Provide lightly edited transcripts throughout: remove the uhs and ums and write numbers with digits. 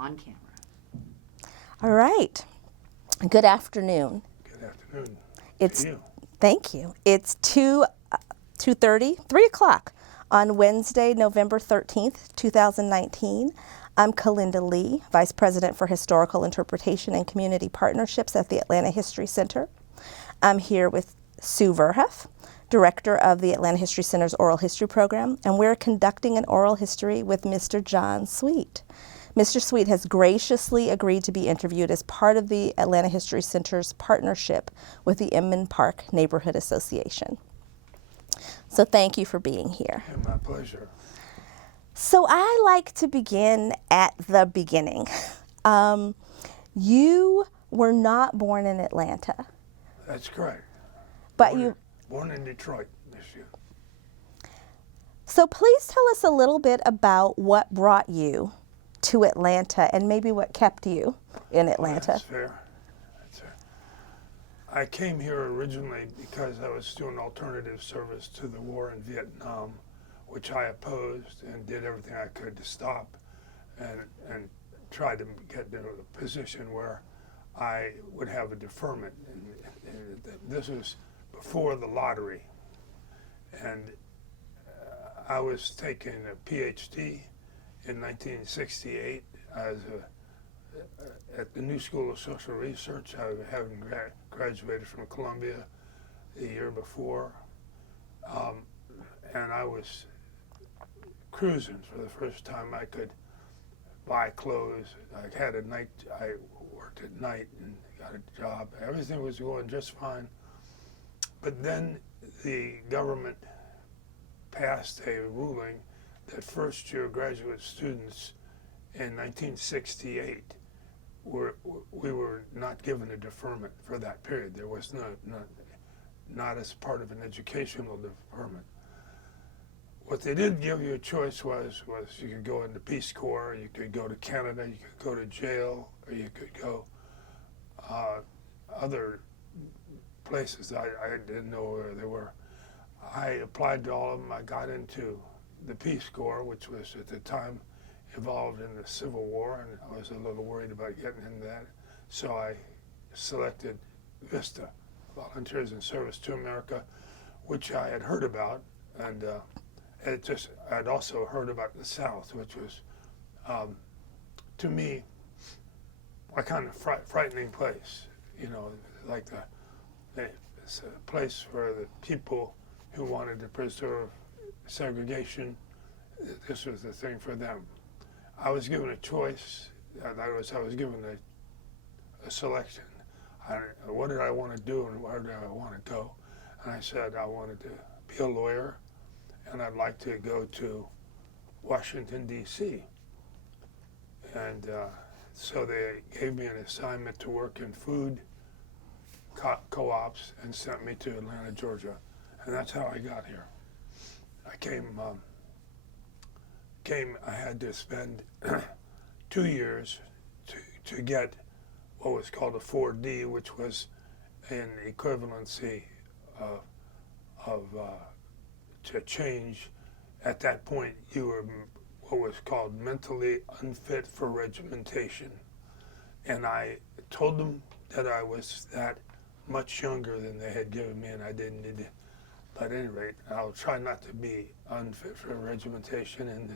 On camera. All right. Good afternoon. Good afternoon. It's to you. Thank you. It's 2:30, 3 o'clock on Wednesday, November 13th, 2019. I'm Kalinda Lee, Vice President for Historical Interpretation and Community Partnerships at the Atlanta History Center. I'm here with Sue Verhoef, Director of the Atlanta History Center's Oral History Program, and we're conducting an oral history with Mr. John Sweet. Mr. Sweet has graciously agreed to be interviewed as part of the Atlanta History Center's partnership with the Inman Park Neighborhood Association. So thank you for being here. Yeah, my pleasure. So I like to begin at the beginning. You were not born in Atlanta, That's correct. but you. Born in Detroit this year. So please tell us a little bit about what brought you to Atlanta and maybe what kept you in Atlanta. That's fair. That's fair. I came here originally because I was doing alternative service to the war in Vietnam, which I opposed and did everything I could to stop, and tried to get into a position where I would have a deferment. And this was before the lottery, and I was taking a PhD in 1968 at the New School of Social Research. I having graduated from Columbia the year before, and I was cruising for the first time. I could buy clothes. I worked at night and got a job. Everything was going just fine. But then the government passed a ruling that first-year graduate students in 1968 we were not given a deferment for that period. There was not as part of an educational deferment. What they did give you a choice was you could go into Peace Corps, you could go to Canada, you could go to jail, or you could go other places. I didn't know where they were. I applied to all of them. I got into the Peace Corps, which was at the time involved in the Civil War, and I was a little worried about getting into that. So I selected VISTA, Volunteers in Service to America, which I had heard about, and I'd also heard about the South, which was, to me, a kind of frightening place. You know, like it's a place where the people who wanted to preserve segregation, this was the thing for them. I was given a choice. I was given a selection. What did I want to do and where did I want to go? And I said I wanted to be a lawyer, and I'd like to go to Washington, D.C. And so they gave me an assignment to work in food co-ops and sent me to Atlanta, Georgia. And that's how I got here. I I had to spend 2 years to get what was called a 4D, which was an equivalency to change. At that point, you were what was called mentally unfit for regimentation. And I told them that I was that much younger than they had given me, and I didn't need to. But at any rate, I'll try not to be unfit for regimentation in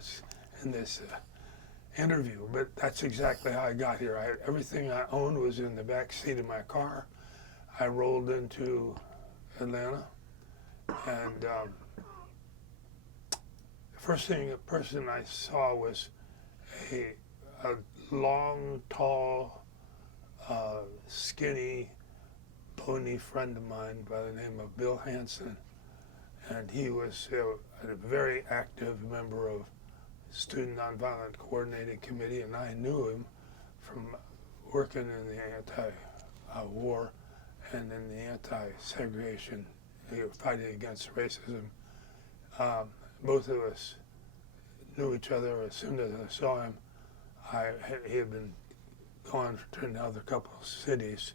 this interview. But that's exactly how I got here. Everything I owned was in the back seat of my car. I rolled into Atlanta, and the first person I saw was a long, tall, skinny, bony friend of mine by the name of Bill Hansen. And he was a very active member of Student Nonviolent Coordinating Committee, and I knew him from working in the anti-war and in the anti-segregation, fighting against racism. Both of us knew each other. As soon as I saw him, he had been gone to another couple of cities.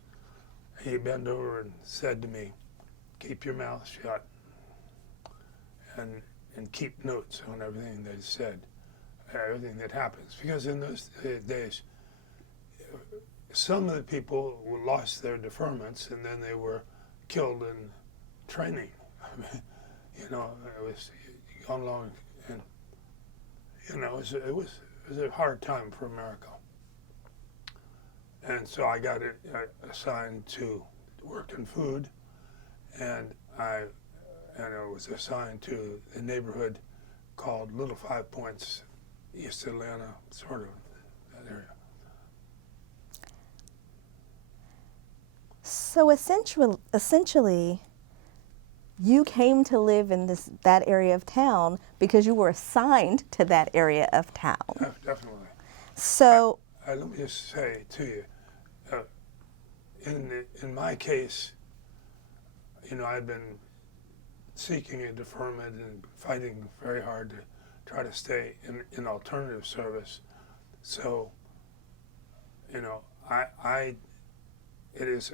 He bent over and said to me, "Keep your mouth shut and keep notes on everything they said." everything that happens. Because in those days, some of the people lost their deferments and then they were killed in training. I mean, you know, it was gone along, and you know, it was a hard time for America. And so I got assigned to work in food, and I was assigned to a neighborhood called Little Five Points, East Atlanta, sort of that area. So essentially, you came to live in that area of town because you were assigned to that area of town. Definitely. So Let me just say to you, in my case, you know, I've been seeking a deferment and fighting very hard to try to stay in alternative service. So, you know, it's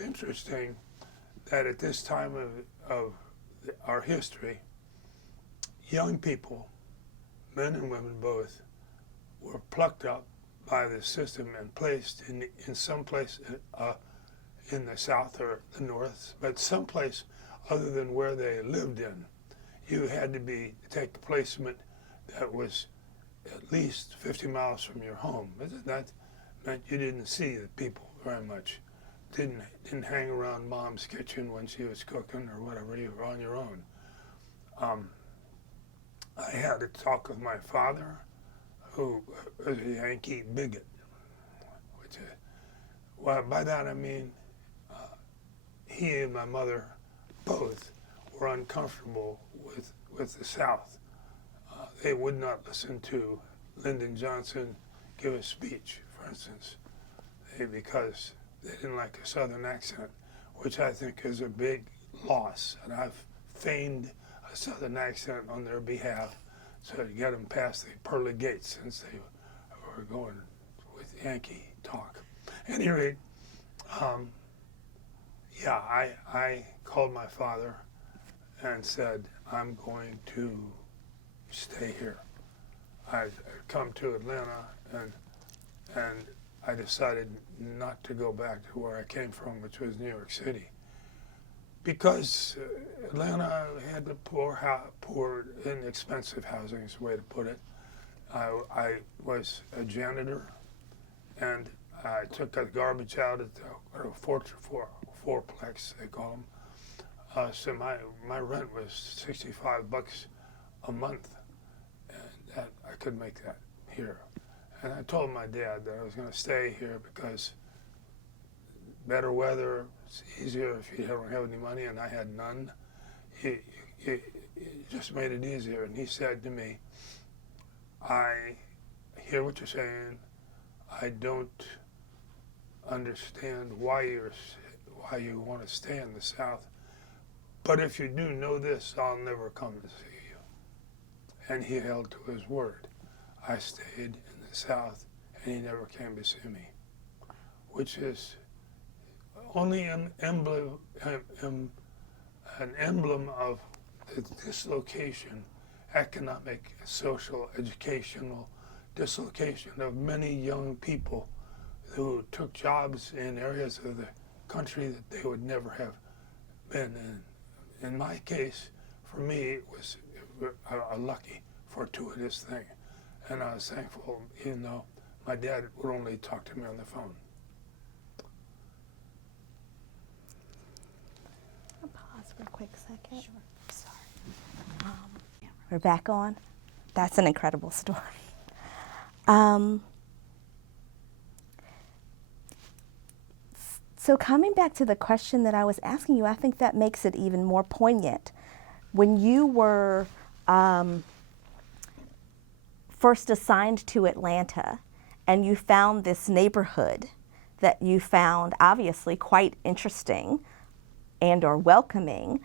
interesting that at this time of our history, young people, men and women both, were plucked up by the system and placed in some place in the South or the North, but someplace other than where they lived in. You had to take a placement that was at least 50 miles from your home. That meant you didn't see the people very much. Didn't hang around mom's kitchen when she was cooking or whatever. You were on your own. I had a talk with my father, who was a Yankee bigot, which, well, by that I mean he and my mother both were uncomfortable with the South. They would not listen to Lyndon Johnson give a speech, for instance, because they didn't like a Southern accent, which I think is a big loss. And I've feigned a Southern accent on their behalf so to get them past the pearly gates, since they were going with Yankee talk. At any rate, yeah, I called my father and said, I'm going to stay here. I'd come to Atlanta, and I decided not to go back to where I came from, which was New York City, because Atlanta had the poor, inexpensive housing is the way to put it. I was a janitor, and I took the garbage out at the fourplex, they call them. So my rent was $65 a month, and that I could make that here. And I told my dad that I was going to stay here because better weather, it's easier if you don't have any money, and I had none. He just made it easier. And he said to me, I hear what you're saying. I don't understand why you want to stay in the South. But if you do know this, I'll never come to see you. And he held to his word. I stayed in the South, and he never came to see me, which is only an emblem of the dislocation, economic, social, educational dislocation of many young people who took jobs in areas of the country that they would never have been in. In my case, for me, it was a lucky, fortuitous thing. And I was thankful, even though my dad would only talk to me on the phone. I'll pause for a quick second. Sure. Sorry. We're back on. That's an incredible story. So coming back to the question that I was asking you, I think that makes it even more poignant. When you were first assigned to Atlanta and you found this neighborhood that you found obviously quite interesting and or welcoming,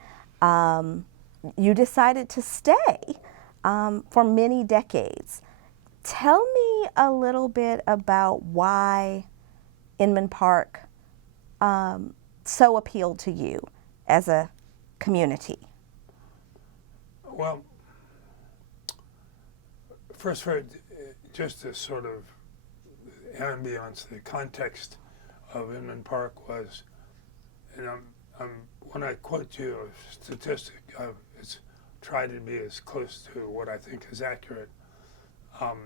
you decided to stay for many decades. Tell me a little bit about why Inman Park so appealed to you as a community. Well, first, just the sort of ambience, the context of Inman Park was, and when I quote you a statistic, it's try to be as close to what I think is accurate.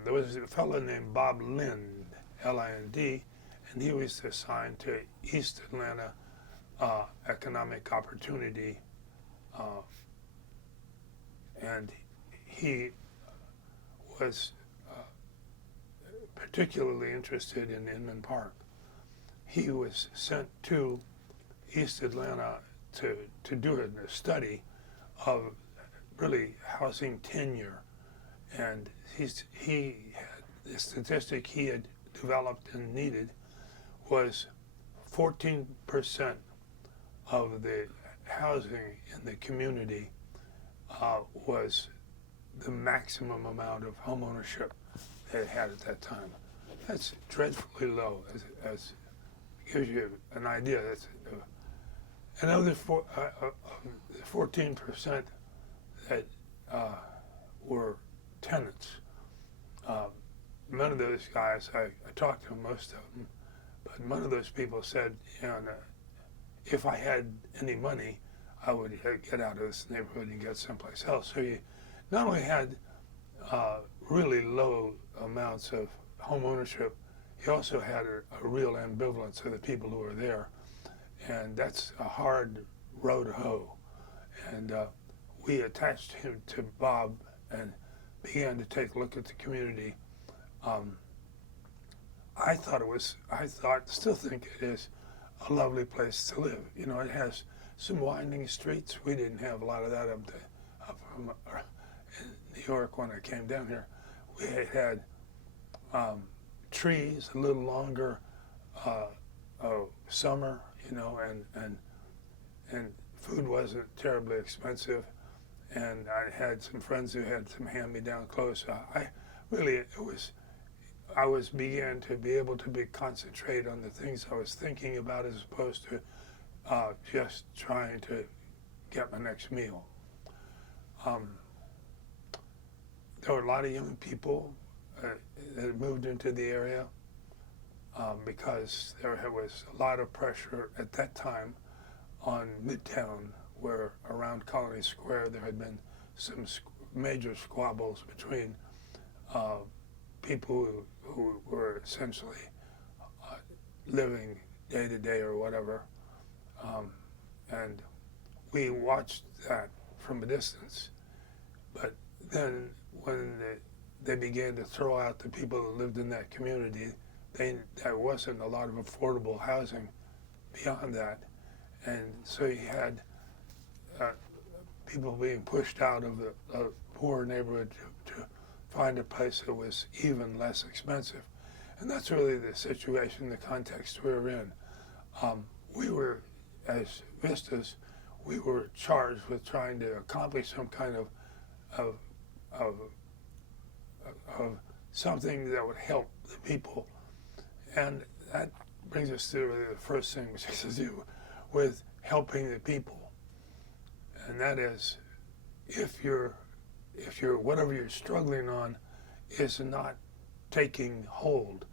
There was a fellow named Bob Lind, L-I-N-D, and he was assigned to East Atlanta Economic Opportunity, and he was particularly interested in Inman Park. He was sent to East Atlanta to do a study of really housing tenure, and he had the statistic he had developed and needed was 14% of the housing in the community was the maximum amount of home ownership they had at that time. That's dreadfully low, as gives you an idea. That's another 14% that were tenants. None of those guys, I talked to most of them, but none of those people said, you know, if I had any money, I would get out of this neighborhood and get someplace else. So you not only had really low amounts of home ownership, you also had a real ambivalence of the people who were there. And that's a hard row to hoe. And we attached him to Bob and began to take a look at the community. I still think it is a lovely place to live. You know, it has some winding streets. We didn't have a lot of that up from in New York when I came down here. We had trees, a little longer summer, you know, and food wasn't terribly expensive. And I had some friends who had some hand-me-down clothes. I began to be able to concentrate on the things I was thinking about as opposed to just trying to get my next meal. There were a lot of young people that moved into the area because there was a lot of pressure at that time on Midtown, where around Colony Square there had been some major squabbles between people who were essentially living day to day or whatever. And we watched that from a distance. But then when they began to throw out the people that lived in that community, there wasn't a lot of affordable housing beyond that. And so you had people being pushed out of the poor neighborhood to find a place that was even less expensive. And that's really the situation, the context we were in. We were, as Vistas, we were charged with trying to accomplish some kind of something that would help the people. And that brings us to really the first thing, which has to do with helping the people. And that is, if whatever you're struggling on is not taking hold,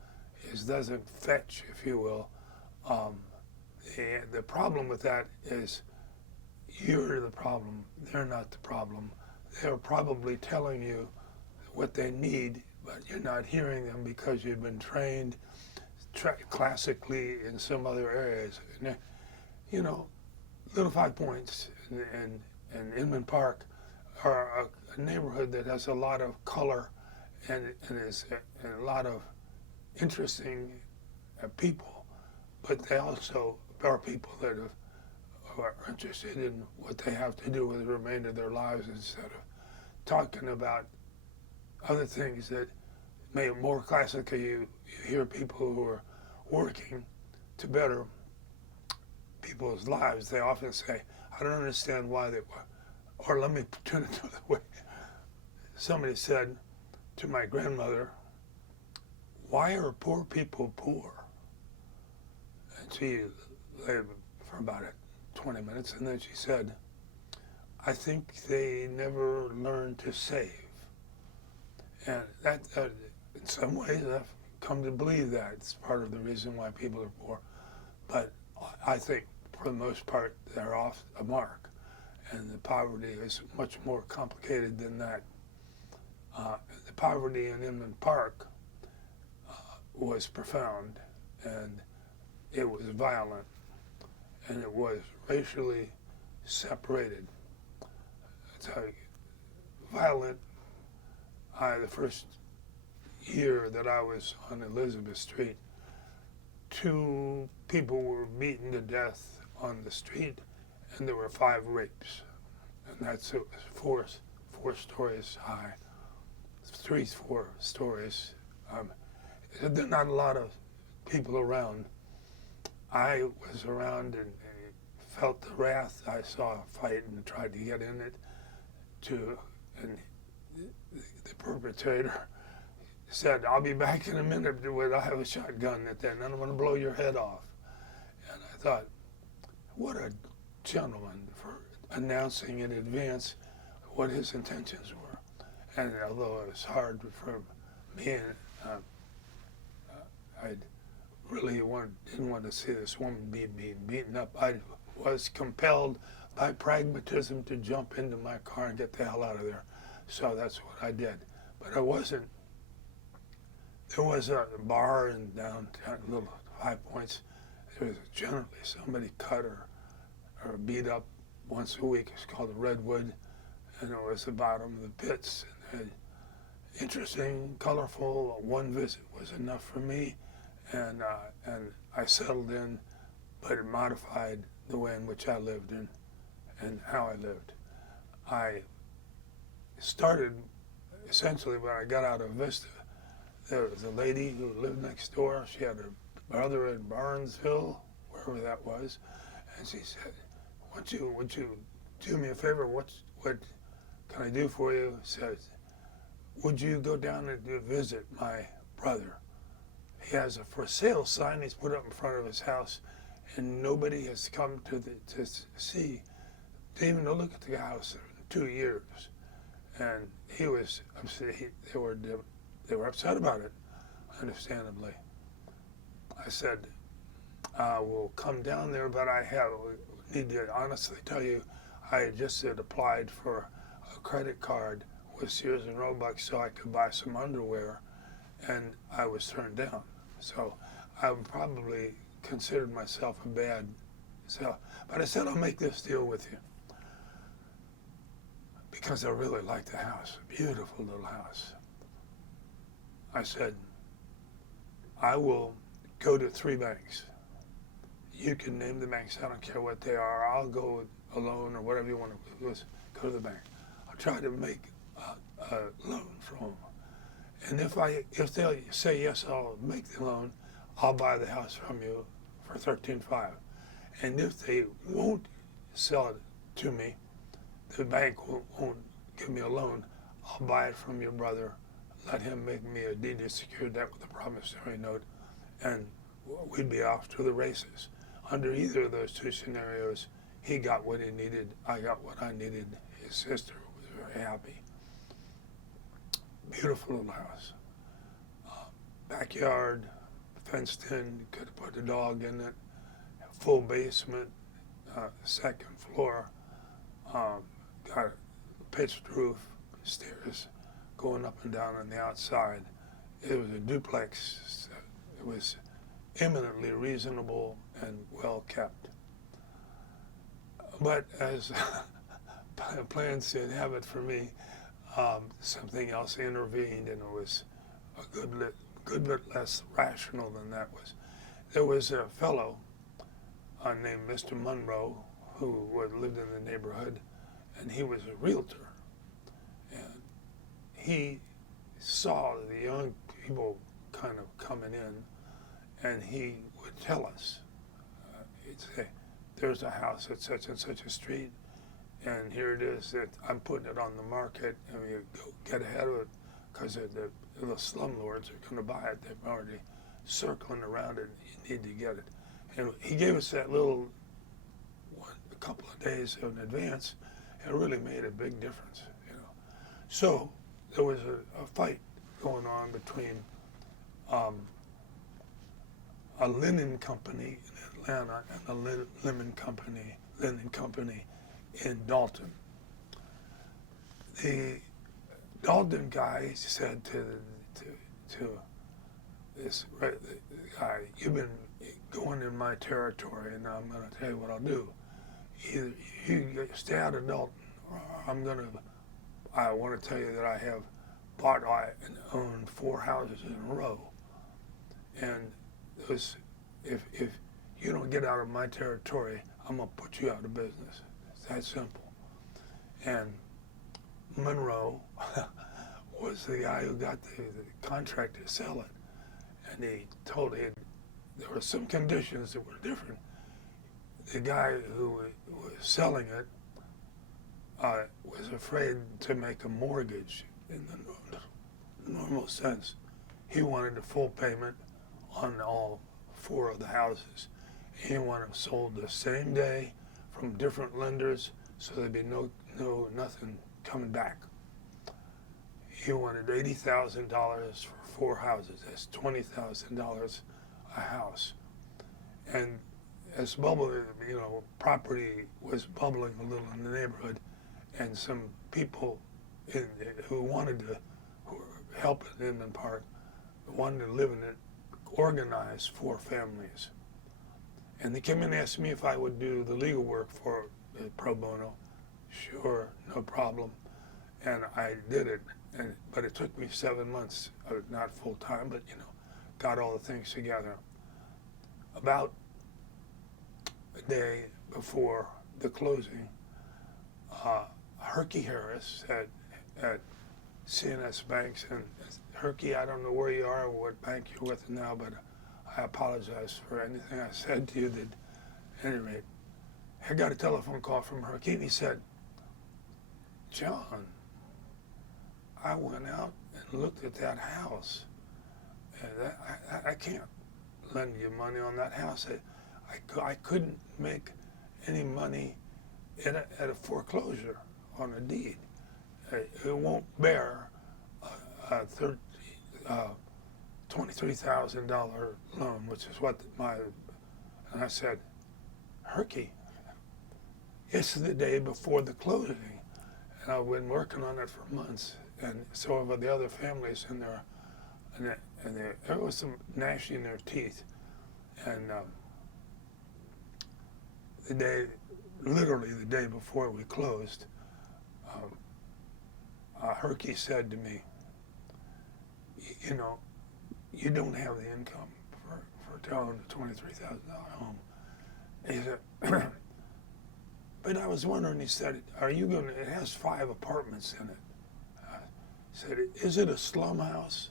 doesn't fetch, if you will, the problem with that is you're the problem, they're not the problem. They're probably telling you what they need, but you're not hearing them because you've been trained classically in some other areas. And, you know, Little 5 Points and Inman Park are a neighborhood that has a lot of color and a lot of interesting people, but they also are people that are interested in what they have to do with the remainder of their lives instead of talking about other things that may more classically you hear people who are working to better people's lives. They often say, I don't understand why they, or let me turn it another way. Somebody said to my grandmother, why are poor people poor? And she lay for about 20 minutes, and then she said, I think they never learned to save. And that in some ways, I've come to believe that it's part of the reason why people are poor. But I think, for the most part, they're off a mark, and the poverty is much more complicated than that. The poverty in Inman Park was profound, and it was violent, and it was racially separated. It's violent. The first year that I was on Elizabeth Street, 2 people were beaten to death on the street, and there were 5 rapes, and that's it was four stories high, 4 stories. There are not a lot of people around. I was around and felt the wrath. I saw a fight and tried to get in it. And the perpetrator said, "I'll be back in a minute. I have a shotgun at that, and I'm going to blow your head off." And I thought, what a gentleman for announcing in advance what his intentions were. And although it was hard for me, I really didn't want to see this woman be beaten up. I was compelled by pragmatism to jump into my car and get the hell out of there. So that's what I did. But I wasn't. There was a bar in downtown, little High Points. There was generally somebody cut or beat up once a week. It's called the Redwood, and it was the bottom of the pits. And interesting, colorful. One visit was enough for me, and I settled in, but it modified the way in which I lived and how I lived. I started essentially when I got out of Vista. There was a lady who lived next door. She had her brother in Barnesville, wherever that was, and she said, would you do me a favor? What can I do for you?" Says, "Would you go down and visit my brother? He has a for sale sign he's put up in front of his house, and nobody has come to see, to even to look at the house in 2 years." And he was upset. They were upset about it, understandably. I said, "We'll come down there, but I need to honestly tell you, I had just applied for a credit card with Sears and Roebuck so I could buy some underwear, and I was turned down. So I would probably considered myself a bad sell. But I said, I'll make this deal with you, because I really liked the house, beautiful little house. I said, I will go to 3 banks. You can name the banks, I don't care what they are. I'll go alone or whatever you want to do, go to the bank. I'll try to make a loan from them. And if they'll say yes, I'll make the loan, I'll buy the house from you for $13,500. And if they won't sell it to me, the bank won't give me a loan, I'll buy it from your brother, let him make me a deed of secured debt with a promissory note, and we'd be off to the races. Under either of those 2 scenarios, he got what he needed, I got what I needed, his sister was very happy. Beautiful little house. Backyard, fenced in, could have put a dog in it, full basement, 2nd floor, got a pitched roof, stairs going up and down on the outside. It was a duplex. It was eminently reasonable and well kept. But as plans to inhabit for me, something else intervened, and it was a good bit less rational than that was. There was a fellow named Mr. Monroe who lived in the neighborhood, and he was a realtor. And he saw the young people kind of coming in, and he would tell us, he'd say, there's a house at such and such a street, and here it is that I'm putting it on the market, and you go get ahead of it, because the slumlords are going to buy it. They're already circling around it, you need to get it. And he gave us that little a couple of days in advance. It really made a big difference, you know. So there was a fight going on between a linen company in Atlanta and a linen company in Dalton. The Dalton guy said to this guy, "You've been going in my territory, and I'm going to tell you what I'll do. Either you stay out of Dalton, or I want to tell you that I have bought and owned 4 houses in a row, and if you don't get out of my territory, I'm going to put you out of business." It's that simple. And Monroe was the guy who got the contract to sell it, and he told him there were some conditions that were different. The guy who was selling it was afraid to make a mortgage in the normal sense. He wanted a full payment on all 4 of the houses. He wanted them sold the same day from different lenders, so there'd be nothing coming back. He wanted $80,000 for 4 houses. That's $20,000 a house. And as property was bubbling a little in the neighborhood, and some people who were helping Inman Park, wanted to live in it, organized 4 families. And they came in and asked me if I would do the legal work for pro bono. Sure, no problem. And I did it. But it took me 7 months, not full time, but got all the things together. About a day before the closing, Herky Harris at CNS Banks, and Herky, I don't know where you are or what bank you're with now, but I apologize for anything I said to you that, at any rate, I got a telephone call from Herky, and he said, "John, I went out and looked at that house, and I can't lend you money on that house. I couldn't make any money at a foreclosure on a deed. It won't bear a $23,000 loan, which is what and I said, "Herky, it's the day before the closing, and I've been working on it for months, and so have the other families in there, and there was some gnashing their teeth." And literally the day before we closed, Herky said to me, "You don't have the income to own a $23,000 home." He said, "But I was wondering," he said, it has 5 apartments in it. I said, "Is it a slum house?"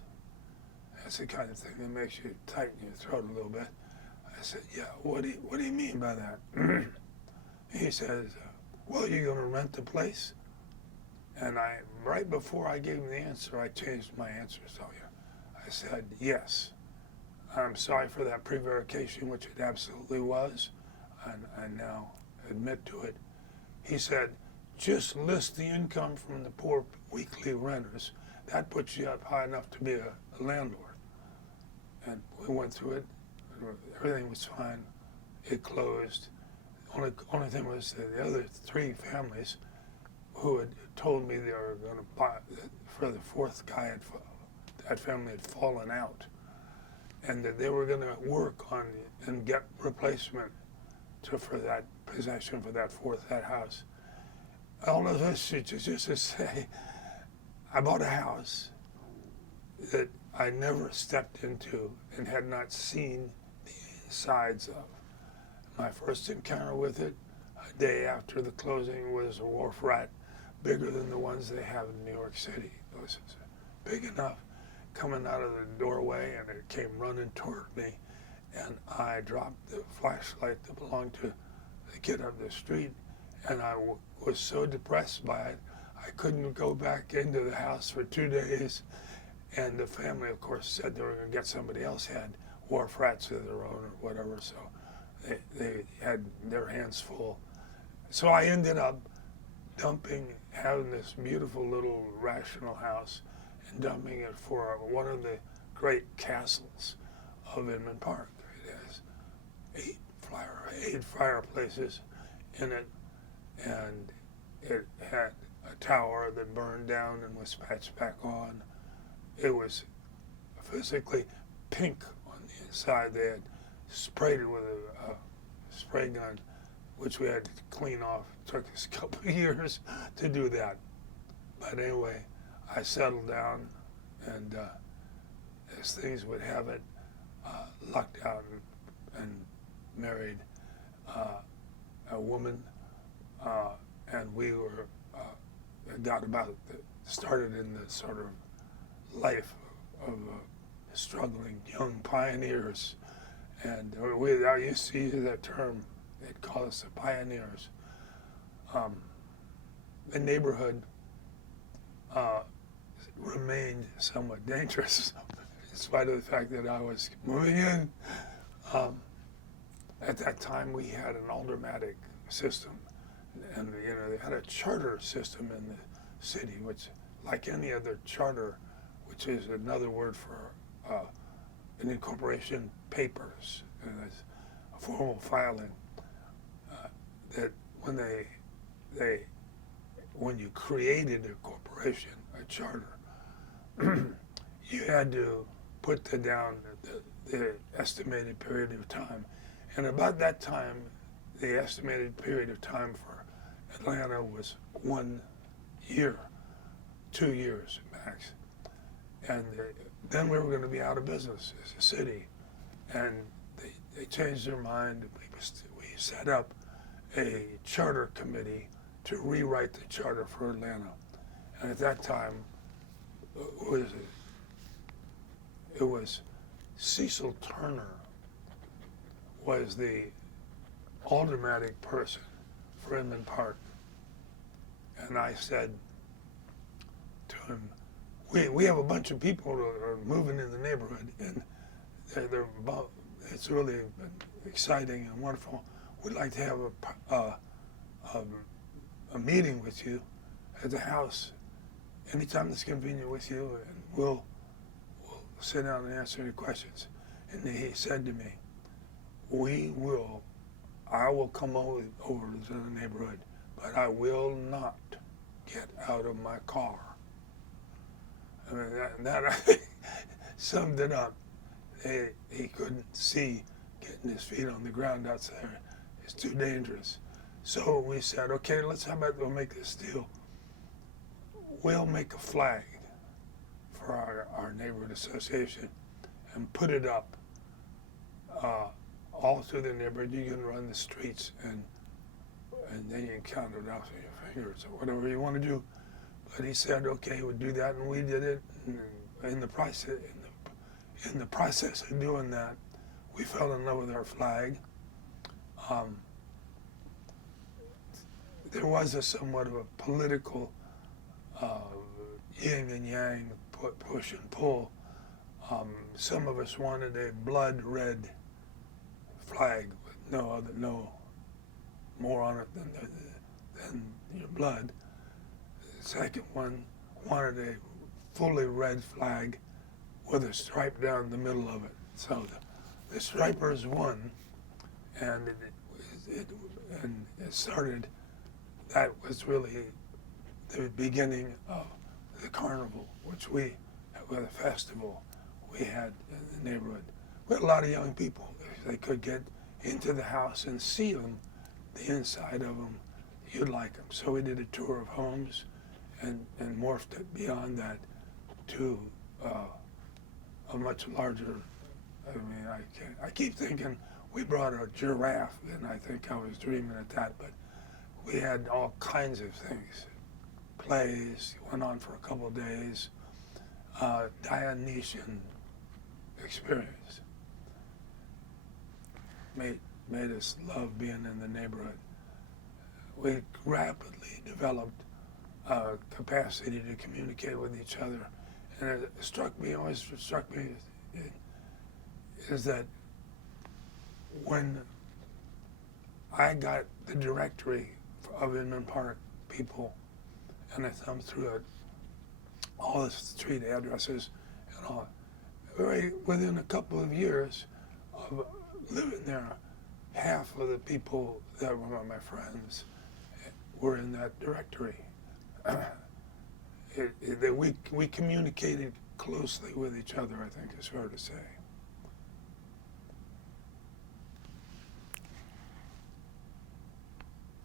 That's the kind of thing that makes you tighten your throat a little bit. I said, "Yeah, what do you mean by that?" He says, "Well, you're going to rent the place?" And right before I gave him the answer, I changed my answer. So I said, "Yes. I'm sorry for that prevarication," which it absolutely was, and I now admit to it. He said, "Just list the income from the poor weekly renters. That puts you up high enough to be a landlord." And we went through it. Everything was fine. It closed. Only thing was that the other 3 families who had told me they were going to buy for the 4th guy, that family had fallen out, and that they were going to work on and get replacement for that possession, for that 4th house. All of this is just to say, I bought a house that I never stepped into and had not seen the insides of. My first encounter with it, a day after the closing, was a wharf rat bigger than the ones they have in New York City. It was big enough, coming out of the doorway, and it came running toward me, and I dropped the flashlight that belonged to the kid up the street, and I was so depressed by it, I couldn't go back into the house for 2 days. And the family, of course, said they were going to get somebody else had wharf rats of their own or whatever, so they had their hands full. So I ended up having this beautiful little rational house, and dumping it for one of the great castles of Inman Park. It has eight fireplaces in it, and it had a tower that burned down and was patched back on. It was physically pink on the inside. They had sprayed it with a spray gun, which we had to clean off. It took us a couple of years to do that. But anyway, I settled down, and as things would have it, lucked out and married a woman, and we were started in the sort of life of struggling young pioneers, and I used to use that term. They'd call us the pioneers. The neighborhood remained somewhat dangerous, in spite of the fact that I was moving in. At that time, we had an aldermatic system, and they had a charter system in the city, which, like any other charter, which is another word for an incorporation papers, and it's a formal filing. That when you created a corporation, a charter, you had to put down the estimated period of time. And about that time, the estimated period of time for Atlanta was 1 year, 2 years max. And then we were going to be out of business as a city. And they changed their mind. We set up a charter committee to rewrite the charter for Atlanta. And at that time, it was Cecil Turner was the aldermatic person for Inman Park. And I said to him, we have a bunch of people that are moving in the neighborhood, and it's really been exciting and wonderful. We'd like to have a meeting with you at the house anytime that's convenient with you, and we'll sit down and answer any questions. And he said to me, I will come over to the neighborhood, but I will not get out of my car. I mean, that I think summed it up. He couldn't see getting his feet on the ground outside. It's too dangerous. So we said, okay, how about we'll make this deal. We'll make a flag for our neighborhood association and put it up all through the neighborhood. You can run the streets, and then you can count it out with your fingers or whatever you want to do. But he said, okay, we'll do that, and we did it. And in the process of doing that, we fell in love with our flag. There was somewhat of a political yin and yang, push and pull. Some of us wanted a blood red flag with no more on it than your blood. The second one wanted a fully red flag with a stripe down the middle of it. So the stripers won, and it started. That was really the beginning of the carnival, which with a festival we had in the neighborhood. We had a lot of young people. If they could get into the house and see them, the inside of them, you'd like them. So we did a tour of homes and morphed it beyond that to a much larger, I keep thinking we brought a giraffe, and I think I was dreaming at that, but we had all kinds of things. Plays, went on for a couple of days, Dionysian experience. Made us love being in the neighborhood. We rapidly developed a capacity to communicate with each other. And it always struck me is that when I got the directory of Inman Park people and I thumbed through it, all the street addresses and all. Very within a couple of years of living there, half of the people that were my friends were in that directory. We communicated closely with each other, I think is fair to say.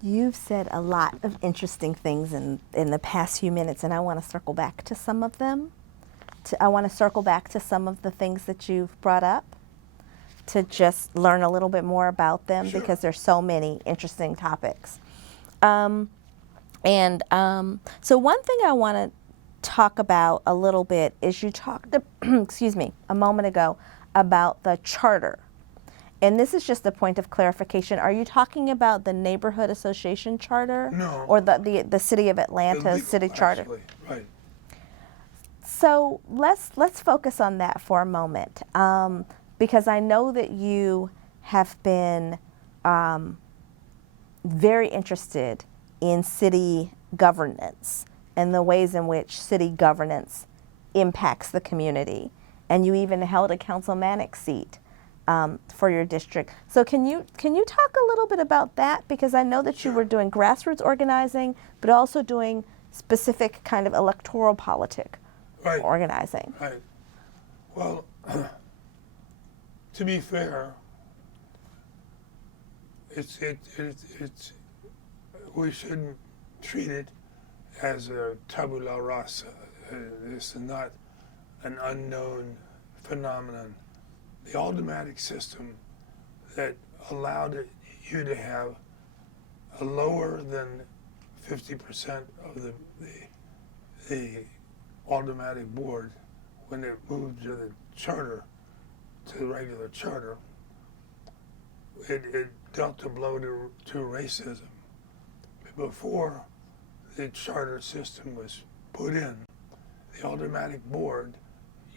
You've said a lot of interesting things in the past few minutes, and I want to circle back to some of them. I want to circle back to some of the things that you've brought up to just learn a little bit more about them, Sure. because there's so many interesting topics. So one thing I want to talk about a little bit is you talked, excuse me, a moment ago about the charter. And this is just a point of clarification. Are you talking about the Neighborhood Association charter? No. Or the City of Atlanta city charter? Actually, right. So let's focus on that for a moment, because I know that you have been very interested in city governance and the ways in which city governance impacts the community, and you even held a councilmanic seat for your district. So can you talk a little bit about that, because I know that you were doing grassroots organizing, but also doing specific kind of electoral politic organizing. Right. Well, to be fair, we shouldn't treat it as a tabula rasa. This is not an unknown phenomenon. The automatic system that allowed you to have a lower than 50% of the automatic board when it moved to the charter, to the regular charter, it dealt a blow to racism. Before the charter system was put in, the automatic board,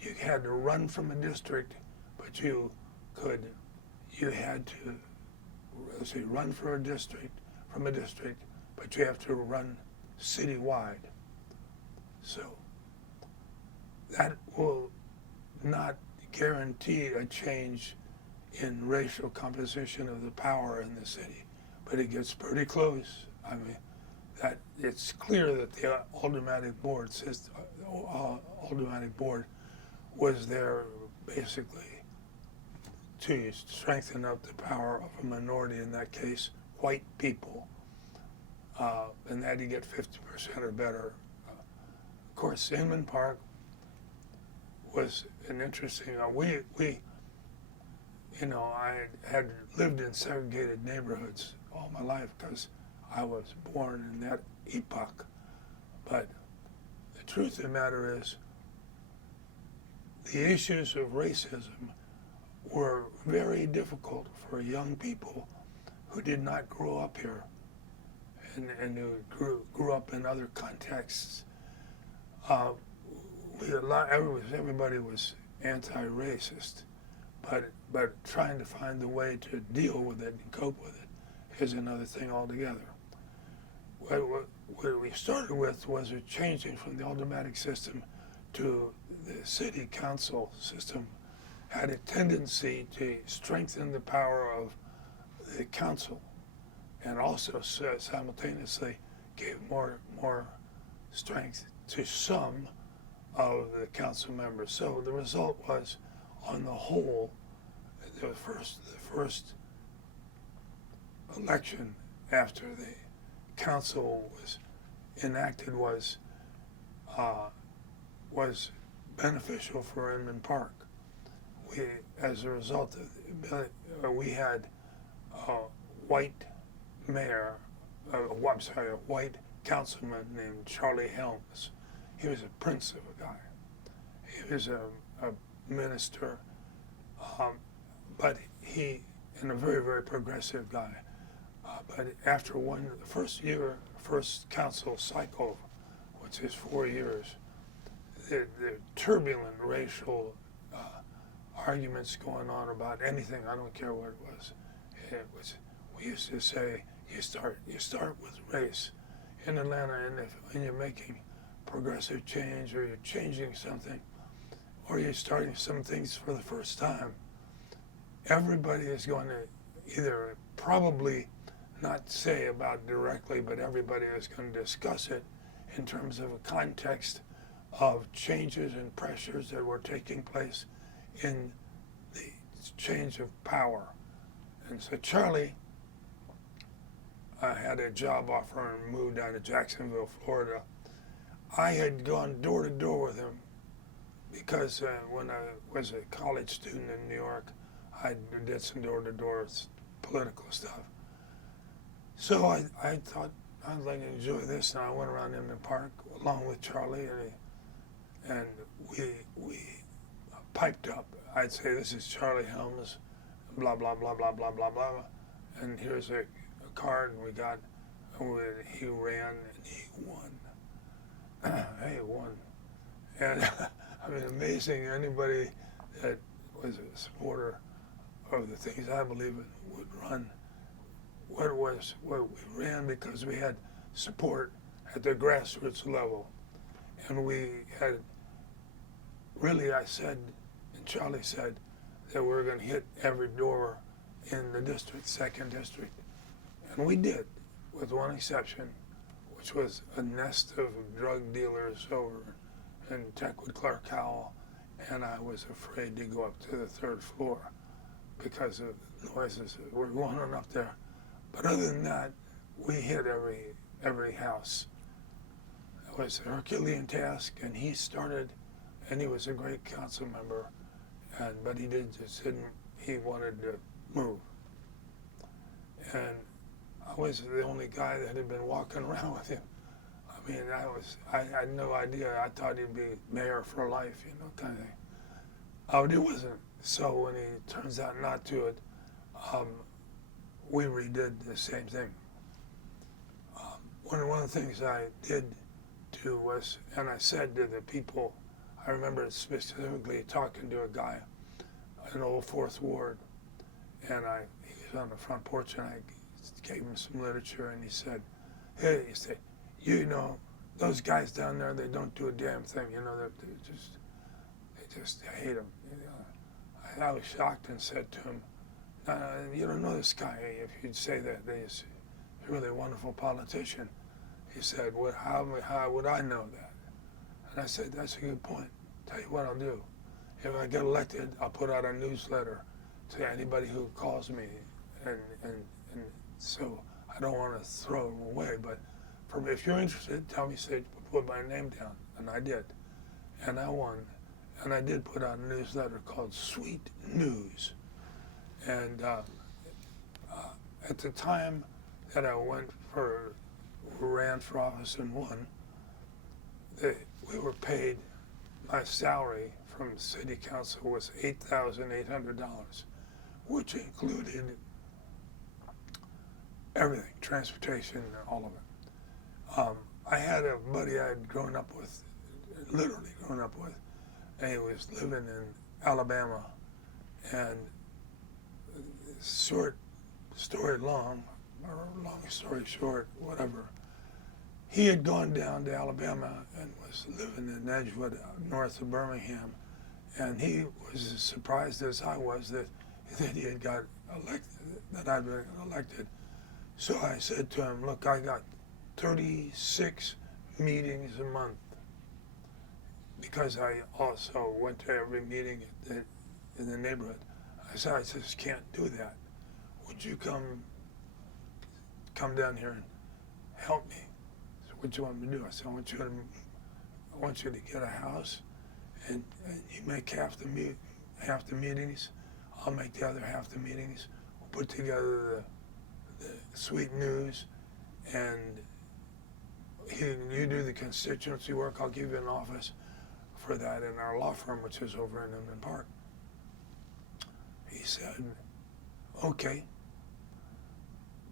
you had to run from a district, but you had to, let's say, run for a district, from a district, but you have to run citywide. So that will not guarantee a change in racial composition of the power in the city, but it gets pretty close. I mean, that it's clear that the automatic board system, automatic board was there basically to strengthen up the power of a minority, in that case, white people, and that you get 50% or better. Of course, Inman Park was an interesting. I had lived in segregated neighborhoods all my life because I was born in that epoch. But the truth of the matter is, the issues of racism were very difficult for young people who did not grow up here and who grew up in other contexts. Everybody was anti-racist, but trying to find a way to deal with it and cope with it is another thing altogether. What we started with was a changing from the automatic system to the city council system. Had a tendency to strengthen the power of the council, and also simultaneously gave more strength to some of the council members. So the result was, on the whole, the first election after the council was enacted was beneficial for Inman Park. As a result of it, we had a white mayor, a white councilman named Charlie Helms. He was a prince of a guy. He was a minister, but and a very, very progressive guy. But after the first council cycle, which is 4 years, the turbulent racial arguments going on about anything, I don't care what it was. We used to say, you start with race in Atlanta, and when you're making progressive change, or you're changing something, or you're starting some things for the first time, everybody is going to either probably not say about directly, but everybody is going to discuss it in terms of a context of changes and pressures that were taking place in the change of power. And so Charlie had a job offer and moved down to Jacksonville, Florida. I had gone door to door with him because when I was a college student in New York, I did some door to door political stuff. So I thought I'd like to enjoy this, and I went around Inman Park along with Charlie, and we piped up. I'd say, "This is Charlie Helms, blah blah blah blah blah blah blah," and here's a card, and we got, and he ran and he won. He won, and I mean, amazing. Anybody that was a supporter of the things I believe in would run. What we ran because we had support at the grassroots level, and we had really, I said, and Charlie said, that we were going to hit every door in the district, 2nd District, and we did, with one exception, which was a nest of drug dealers over in Techwood, Clark Howell, and I was afraid to go up to the 3rd floor because of noises that were going on up there. But other than that, we hit every house. It was a Herculean task, and he started, and he was a great council member, but he wanted to move. And I was the only guy that had been walking around with him. I mean, I had no idea. I thought he'd be mayor for life, kind of thing. But it wasn't. So when he turns out not to it, we redid the same thing. One of the things I did do was, and I said to the people, I remember specifically talking to a guy in old 4th Ward, and he was on the front porch, and I gave him some literature, and he said, "Hey," he said, those guys down there, they don't do a damn thing, they just hate them. I was shocked and said to him, "You don't know this guy. If you'd say that he's a really wonderful politician." He said, "Well, how would I know that?" And I said, "That's a good point. Tell you what I'll do. If I get elected, I'll put out a newsletter to anybody who calls me, and so I don't want to throw them away, but if you're interested, tell me, say, put my name down." And I did, and I won, and I did put out a newsletter called Sweet News. And at the time that I ran for office and won, we were paid, my salary from the city council was $8,800, which included everything, transportation, all of it. I had a buddy I had literally grown up with, and he was living in Alabama, and short story long, or long story short, whatever, he had gone down to Alabama and was living in Edgewood, north of Birmingham, and he was as surprised as I was that he had got elected, that I'd been elected. So I said to him, "Look, I got 36 meetings a month," because I also went to every meeting in the neighborhood. I said, "I just can't do that. Would you come down here and help me?" So what do you want me to do? I said, I want you to get a house, and you make half the meetings. I'll make the other half the meetings. We'll put together the Sweet News, and you do the constituency work. I'll give you an office for that in our law firm, which is over in Inman Park. He said, "Okay."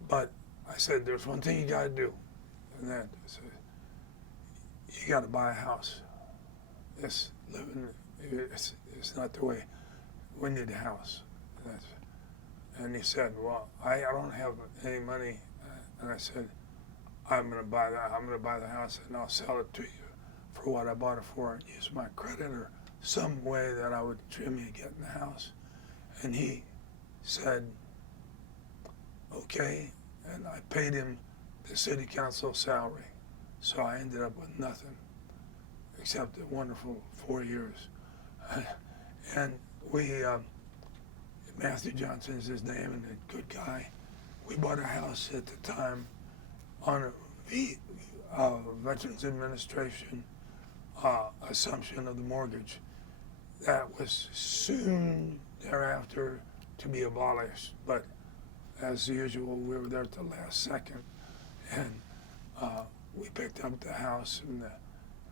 But I said, "There's one thing you got to do." And that I said, "You got to buy a house. It's not the way. We need a house." And he said, "Well, I don't have any money." And I said, I'm going to buy the house, and I'll sell it to you for what I bought it for and use my credit or some way that I would trim me getting the house. And he said, okay, and I paid him the city council salary. So I ended up with nothing except a wonderful 4 years. And we, Matthew Johnson's his name and a good guy. We bought a house at the time on a Veterans Administration assumption of the mortgage that was soon thereafter to be abolished. But as usual, we were there at the last second. And we picked up the house, and the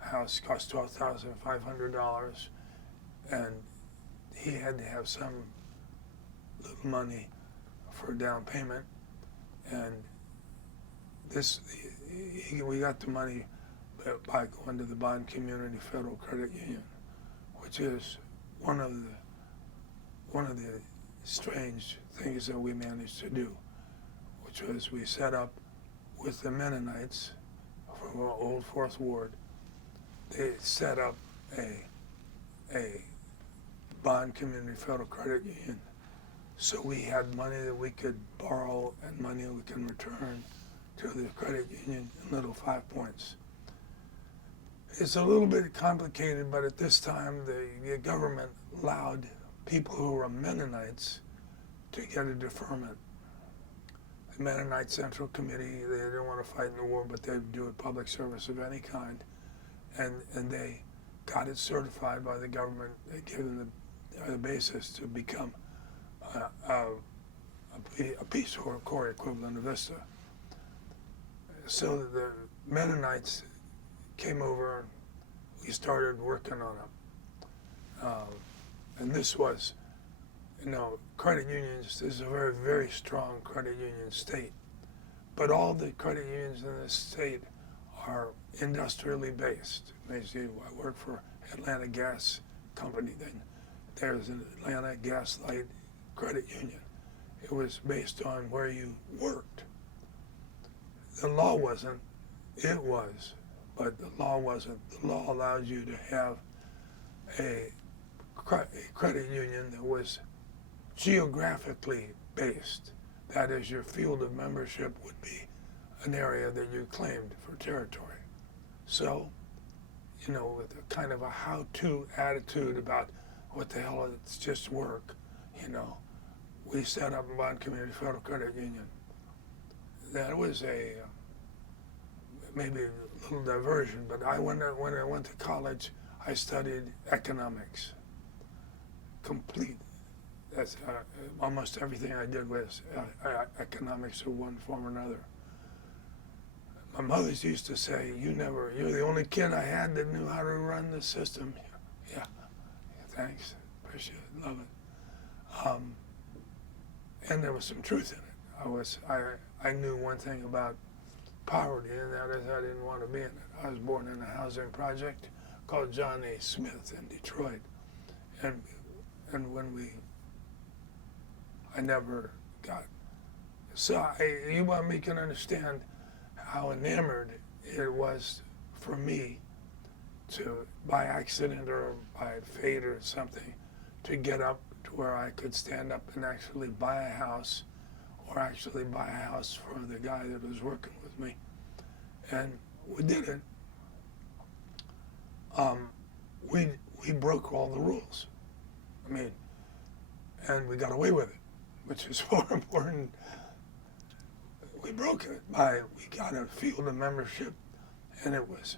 house cost $12,500. And he had to have some little money for a down payment. And we got the money by going to the Bond Community Federal Credit Union, which is one of the strange things that we managed to do, which was we set up with the Mennonites from our old Fourth Ward. They set up a Bond Community Federal Credit Union, so we had money that we could borrow and money that we can return to the credit union in little 5 points. It's a little bit complicated, but at this time the government allowed people who were Mennonites to get a deferment. The Mennonite Central Committee, they didn't want to fight in the war, but they'd do a public service of any kind. And they got it certified by the government. They gave them the basis to become a Peace Corps equivalent of VISTA. So the Mennonites came over and we started working on them. And this was, credit unions, this is a very, very strong credit union state. But all the credit unions in this state are industrially based. I work for Atlanta Gas Company, then there's an Atlanta Gas Light Credit Union. It was based on where you worked. The law wasn't, it was, but the law wasn't. The law allowed you to have a credit union that was geographically based. That is, your field of membership would be an area that you claimed for territory. So, with a kind of a how-to attitude about what the hell, it's just work, we set up a Bond Community Federal Credit Union. That was maybe a little diversion, but when I went to college, I studied economics. Complete. That's almost everything I did was economics of one form or another. My mother's used to say, you're the only kid I had that knew how to run the system. Yeah, thanks, appreciate it, love it. And there was some truth in it. I knew one thing about poverty, and that is I didn't want to be in it. I was born in a housing project called John A. Smith in Detroit. And I never got, so you want me can understand how enamored it was for me to, by accident or by fate or something, to get up to where I could stand up and actually buy a house, or actually buy a house for the guy that was working with me. And we did it. We broke all the rules. And we got away with it, which is more important. We broke it we got a field of membership, and it was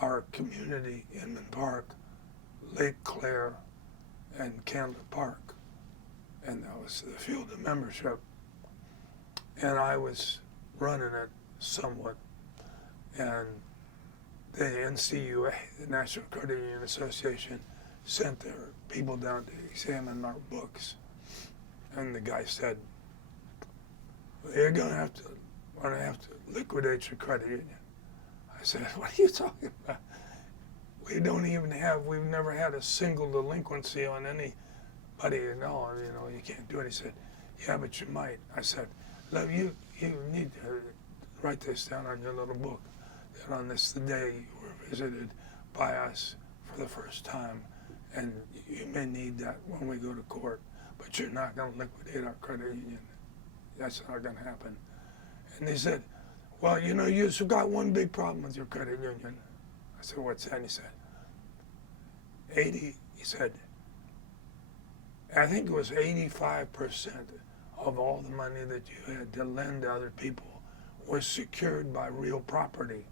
our community, Inman Park, Lake Claire, and Candler Park. And that was the field of membership. And I was running it somewhat. And the NCUA, the National Credit Union Association, sent their people down to examine our books. And the guy said, you're going to have to liquidate your credit union. I said, what are you talking about? We've never had a single delinquency on anybody. You can't do it. He said, yeah, but you might. I said, love, you need to write this down on your little book. That on the day you were visited by us for the first time, and you may need that when we go to court, but you're not going to liquidate our credit union. That's not going to happen. And they said, well, you know, you've got one big problem with your credit union. I said, what's that? And he said, he said, I think it was 85% of all the money that you had to lend to other people was secured by real property.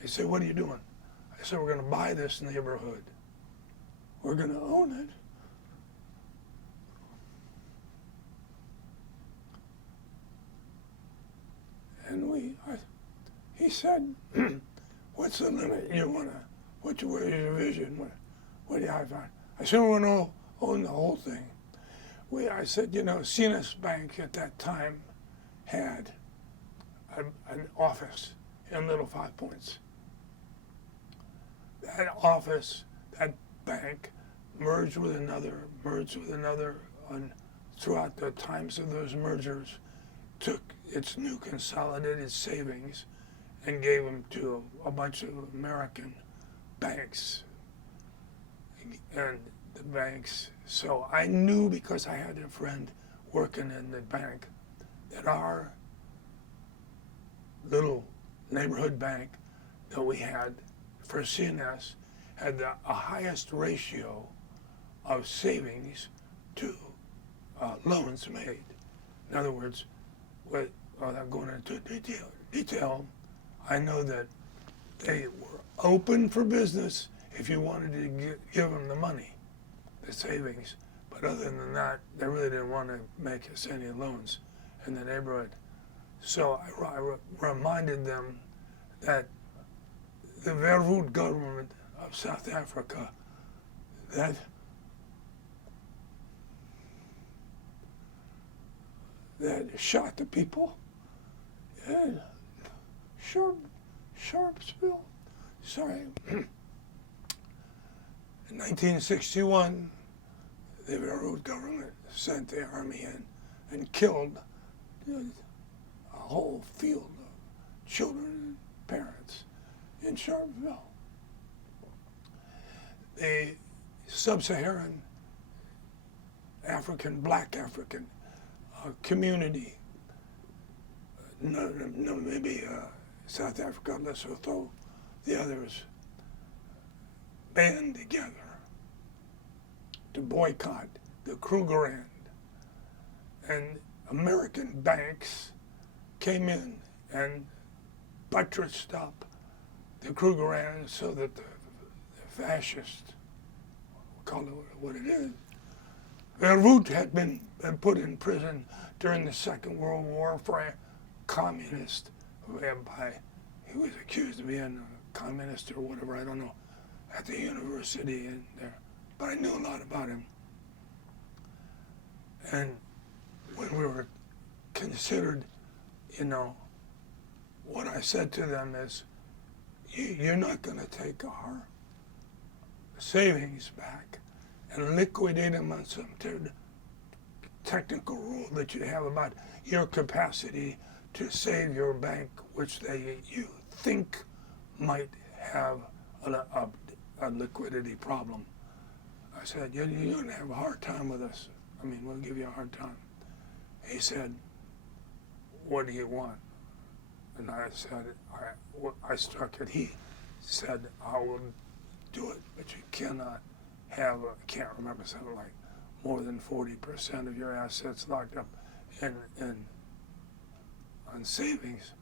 He said, what are you doing? I said, we're going to buy this neighborhood. We're going to own it. And he said, what's the limit you want to, where's your vision? What do you have? I said, we want to own the whole thing. I said, you know, Cenas Bank at that time had an office in Little Five Points. That office, that bank, merged with another, and throughout the times of those mergers, took its new consolidated savings and gave them to a bunch of American banks. And the banks, so I knew, because I had a friend working in the bank, that our little neighborhood bank that we had for CNS had the highest ratio of savings to loans made. In other words, without going into detail, I know that they were open for business if you wanted to give them the money, the savings. But other than that, they really didn't want to make us any loans in the neighborhood. So I reminded them that the Verwoerd government of South Africa, that shot the people in Sharpsville. Sorry. In 1961, the Verwoerd government sent the army in and killed a whole field of children and parents in Sharpsville. The sub-Saharan black African community, maybe South Africa, Lesotho, the others, band together to boycott the Krugerrand. And American banks came in and buttressed up the Krugerrand so that the fascist, call it what it is, Verwoerd had been put in prison during the Second World War for a communist, he was accused of being a communist or whatever, I don't know, at the university in there. But I knew a lot about him. And when we were considered, you know, what I said to them is, you're not going to take our savings back and liquidate them on some technical rule that you have about your capacity to save your bank, which you think might have a liquidity problem. I said, you're going to have a hard time with us. I mean, we'll give you a hard time. He said, what do you want? And I said, I struck it. He said, I will do it, but you cannot have, I can't remember, something like more than 40% of your assets locked up on savings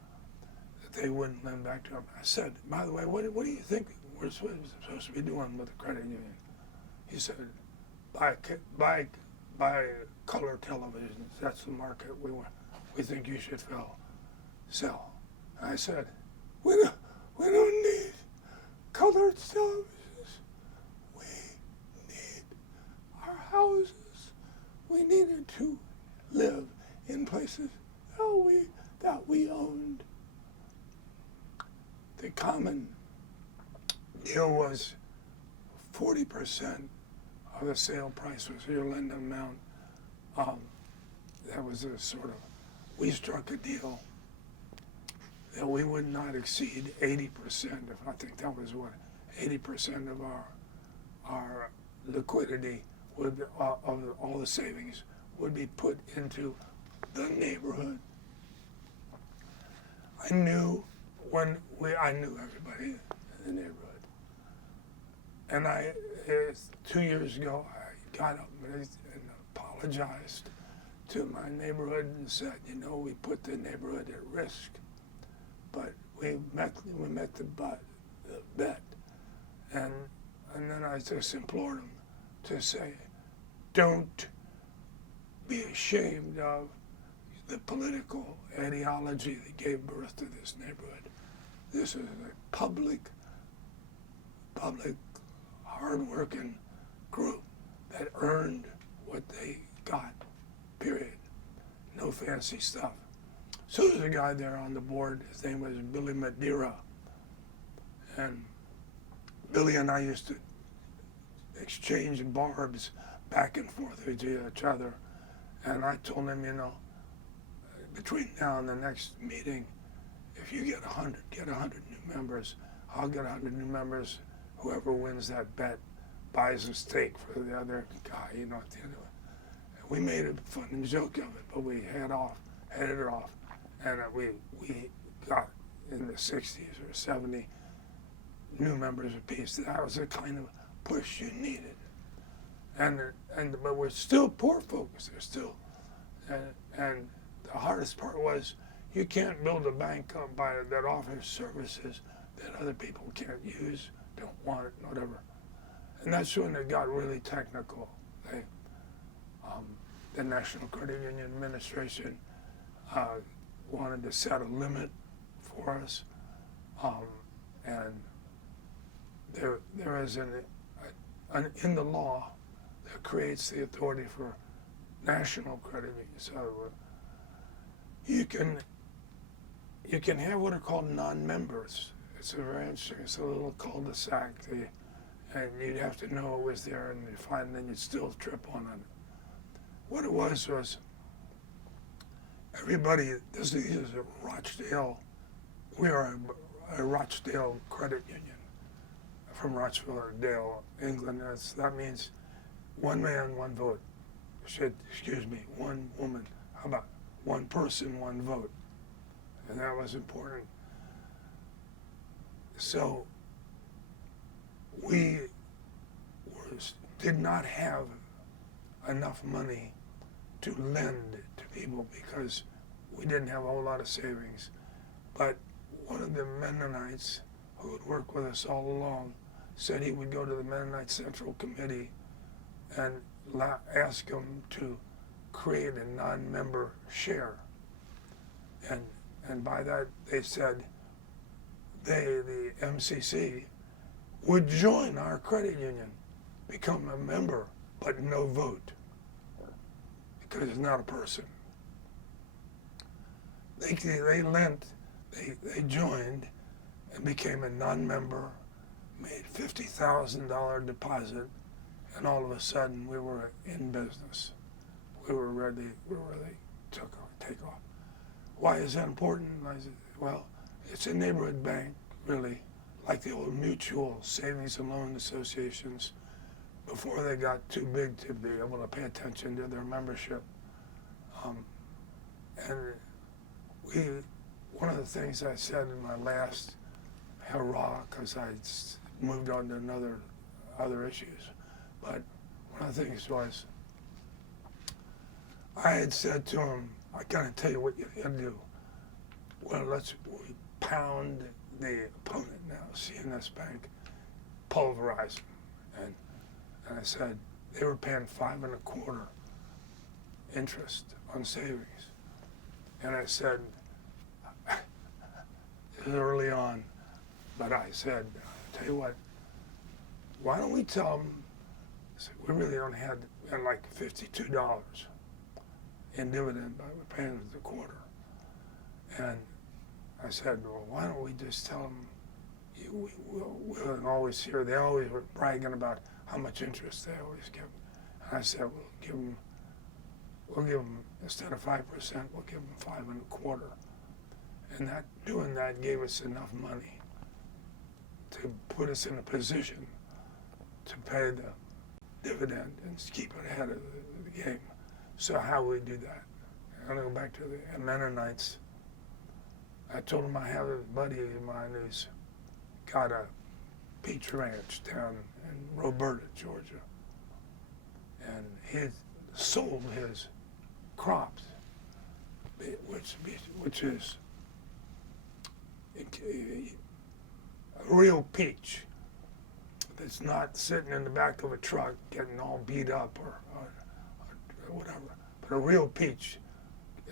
that they wouldn't lend back to them. I said, by the way, what do you think we're supposed to be doing with the credit union? He said, buy color televisions. That's the market we think you should sell. And I said, we don't need colored televisions. We need our houses. We needed to live in places that we owned. The common deal was 40% of the sale price was your lend amount. That was a sort of, we struck a deal that we would not exceed 80%, if I think that was what, 80% of our liquidity would, of all the savings would be put into the neighborhood. I knew I knew everybody in the neighborhood. And 2 years ago, I got up and apologized to my neighborhood and said, we put the neighborhood at risk, but we met the bet. And then I just implored them to say, don't be ashamed of the political ideology that gave birth to this neighborhood. This is a public, hard-working group that earned what they got, period. No fancy stuff. So there's a guy there on the board, his name was Billy Madeira. And Billy and I used to exchange barbs back and forth with each other. And I told him, between now and the next meeting, if you get 100 new members, I'll get 100 new members. Whoever wins that bet buys a steak for the other guy, at the end of it. We made a fun joke of it, but we headed it off, and we got in the 60s or 70 new members apiece. That was the kind of push you needed. But we're still poor folks. They're still, and the hardest part was you can't build a bank that offers services that other people can't use, don't want it, whatever. And that's when it got really technical. The National Credit Union Administration wanted to set a limit for us, and there is in the law that creates the authority for national credit unions. So you can have what are called non-members. It's a very interesting. It's a little cul-de-sac, and you'd have to know it was there, and then you'd still trip on it. What it was everybody. This is a Rochdale. We are a Rochdale credit union from Rochdale, England. That means one man, one vote. One woman. How about one person, one vote? And that was important. So we did not have enough money to lend to people because we didn't have a whole lot of savings. But one of the Mennonites who had worked with us all along said he would go to the Mennonite Central Committee and ask them to create a non-member share. And by that they said the MCC, would join our credit union, become a member, but no vote, because it's not a person. They joined and became a non-member, made $50,000 deposit, and all of a sudden we were in business. We were ready to take off. Why is that important? I said, well, it's a neighborhood bank, really, like the old mutual savings and loan associations before they got too big to be able to pay attention to their membership. One of the things I said in my last hurrah, because I moved on to other issues, but one of the things was, I had said to him, I gotta tell you what you gotta do. Well, we pound the opponent now, CNS Bank, pulverize them. And I said, they were paying 5.25% interest on savings. And I said, this is early on, but I said, tell you what, why don't we tell them, we really only had like $52 in dividend, but we're paying it a quarter. And I said, well, why don't we just tell them, we'll always hear, they always were bragging about how much interest they always give. And I said, we'll give them, instead of 5%, we'll give them 5.25%. And doing that gave us enough money to put us in a position to pay the dividend and keep it ahead of the game. So how we do that? I'm going to go back to the Mennonites. I told him I have a buddy of mine who's got a peach ranch down in Roberta, Georgia. And he sold his crops, which is a real peach that's not sitting in the back of a truck getting all beat up or whatever. But a real peach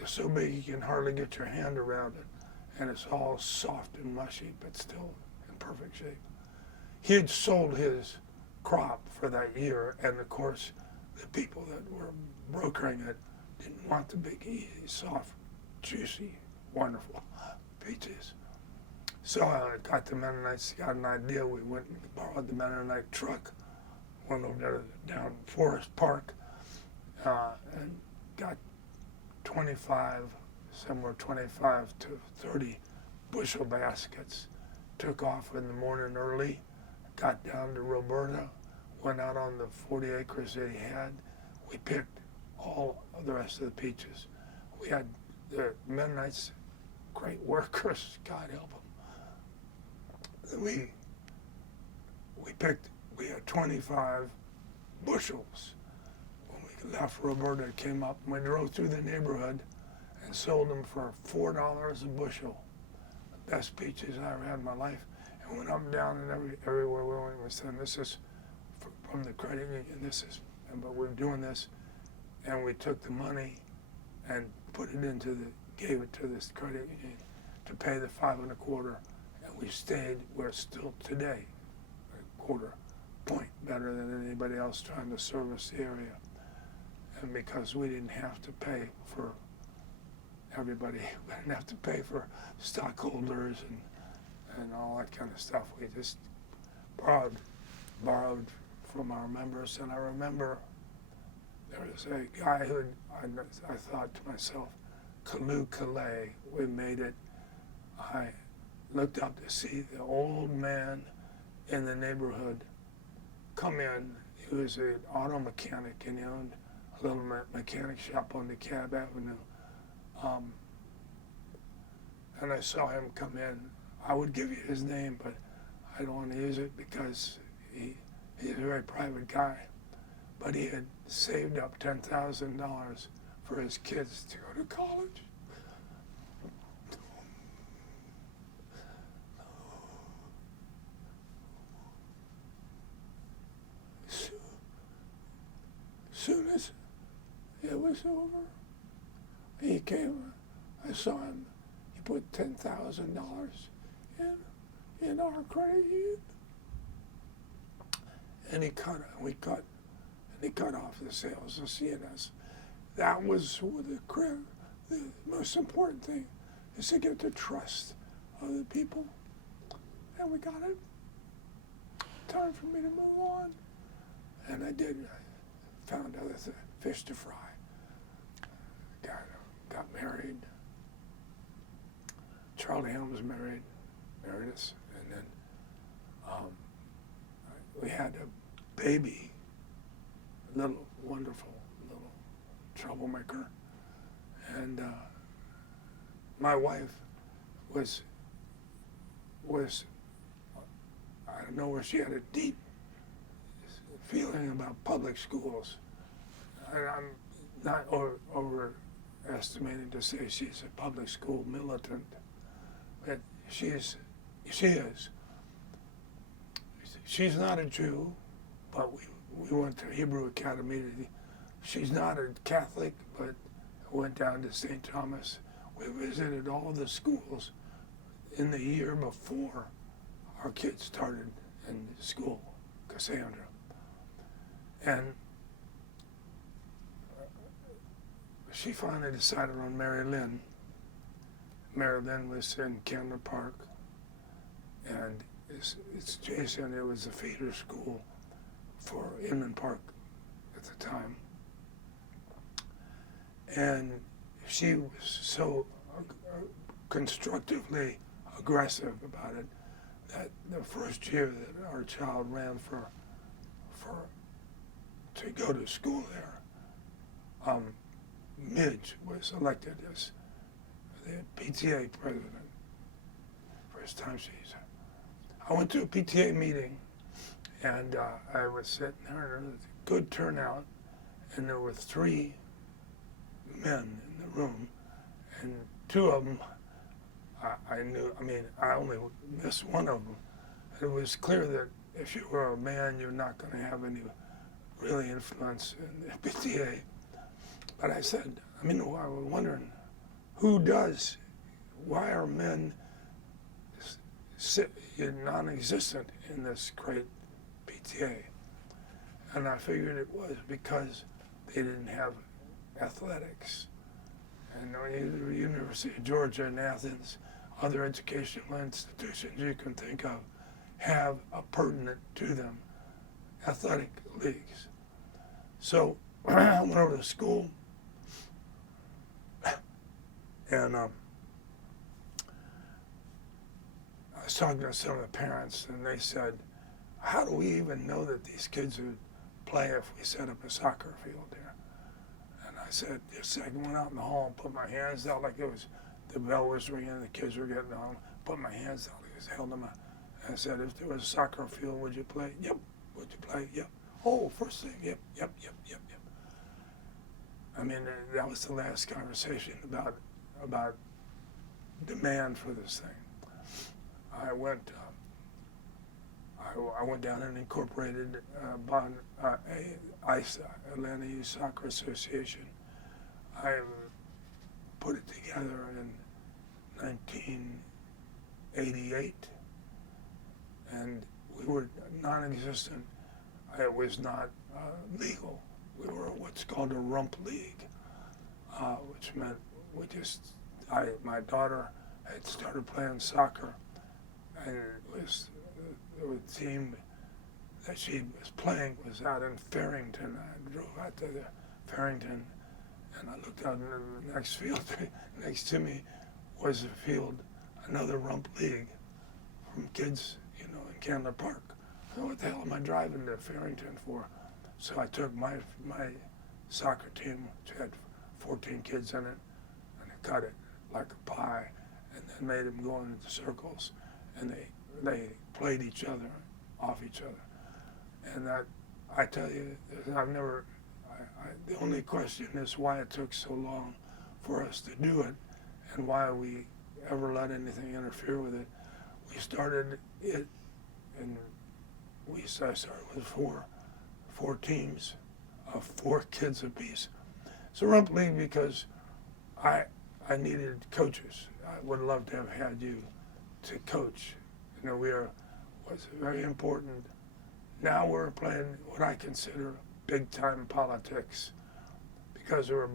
is so big you can hardly get your hand around it, and it's all soft and mushy, but still in perfect shape. He had sold his crop for that year, and of course, the people that were brokering it didn't want the big, easy, soft, juicy, wonderful peaches. So I got the Mennonites, got an idea. We went and borrowed the Mennonite truck, went over there down Forest Park, and got somewhere 25 to 30 bushel baskets. Took off in the morning early, got down to Roberta, went out on the 40 acres that he had. We picked all of the rest of the peaches. We had the Mennonites, great workers, God help them. We had 25 bushels. When we left Roberta, came up, and we drove through the neighborhood and sold them for $4 a bushel. The best peaches I ever had in my life. And went up and down and everywhere we went, we said, this is from the credit union, but we're doing this. And we took the money and gave it to this credit union to pay the 5 1/4. We stayed where it's still today, a quarter point better than anybody else trying to service the area. And because we didn't have to pay for everybody, we didn't have to pay for stockholders and all that kind of stuff. We just borrowed from our members. And I remember there was a guy who I thought to myself, Kalu Calais, we made it. I looked up to see the old man in the neighborhood come in. He was an auto mechanic, and he owned a little mechanic shop on DeKalb Avenue. And I saw him come in. I would give you his name, but I don't want to use it because he's a very private guy. But he had saved up $10,000 for his kids to go to college. Soon as it was over, he came. I saw him. He put $10,000 in our credit union, and he cut off the sales of CNS. That was the most important thing, is to get the trust of the people, and we got it. Time for me to move on, and I did. Found other fish to fry. Got married. Charlie Helms married us, and then we had a baby, a little wonderful little troublemaker, and my wife was I don't know where she had a deep feeling about public schools. I'm not overestimating to say she's a public school militant, but she is. She's not a Jew, but we went to Hebrew Academy. She's not a Catholic, but went down to St. Thomas. We visited all the schools in the year before our kids started in school, Cassandra. And she finally decided on Mary Lynn. Mary Lynn was in Camden Park, and it's Jason. It was a feeder school for Inman Park at the time. And she was so constructively aggressive about it. That the first year that our child ran to go to school there, Midge was elected as the PTA president. First time she's. I went to a PTA meeting, and I was sitting there, and there was a good turnout, and there were 3 men in the room, and 2 of them I knew. I mean, I only missed one of them. It was clear that if you were a man, you're not going to have any really influence in the PTA. But I said, I mean, I was wondering, who does? Why are men non-existent in this great PTA? And I figured it was because they didn't have athletics. And the University of Georgia in Athens, other educational institutions you can think of, have a pertinent to them athletic leagues. So I went over to school, and I was talking to some of the parents, and they said, how do we even know that these kids would play if we set up a soccer field here? And I said, I went out in the hall and put my hands out like it was, the bell was ringing and the kids were getting on, put my hands out like I held them out. And I said, if there was a soccer field, would you play? Yep. Would you play? Yep. Oh, first thing, yep. I mean, that was the last conversation about demand for this thing. I went down and incorporated ISA, Atlanta Youth Soccer Association. I put it together in 1988, and we were non-existent. It was not legal. We were what's called a rump league, which meant my daughter had started playing soccer, and it was the team that she was playing was out in Farrington. I drove out to Farrington, and I looked out in the next field. Next to me was a field, another rump league from kids, in Candler Park. So what the hell am I driving to Farrington for? So I took my soccer team, which had 14 kids in it, and I cut it like a pie, and then made them go into circles, and they played each other, off each other. And that, I tell you, the only question is why it took so long for us to do it, and why we ever let anything interfere with it. We started it, and I started with four teams of 4 kids apiece. It's a rump league because I needed coaches. I would love to have had you to coach. Was very important. Now we're playing what I consider big time politics, because we're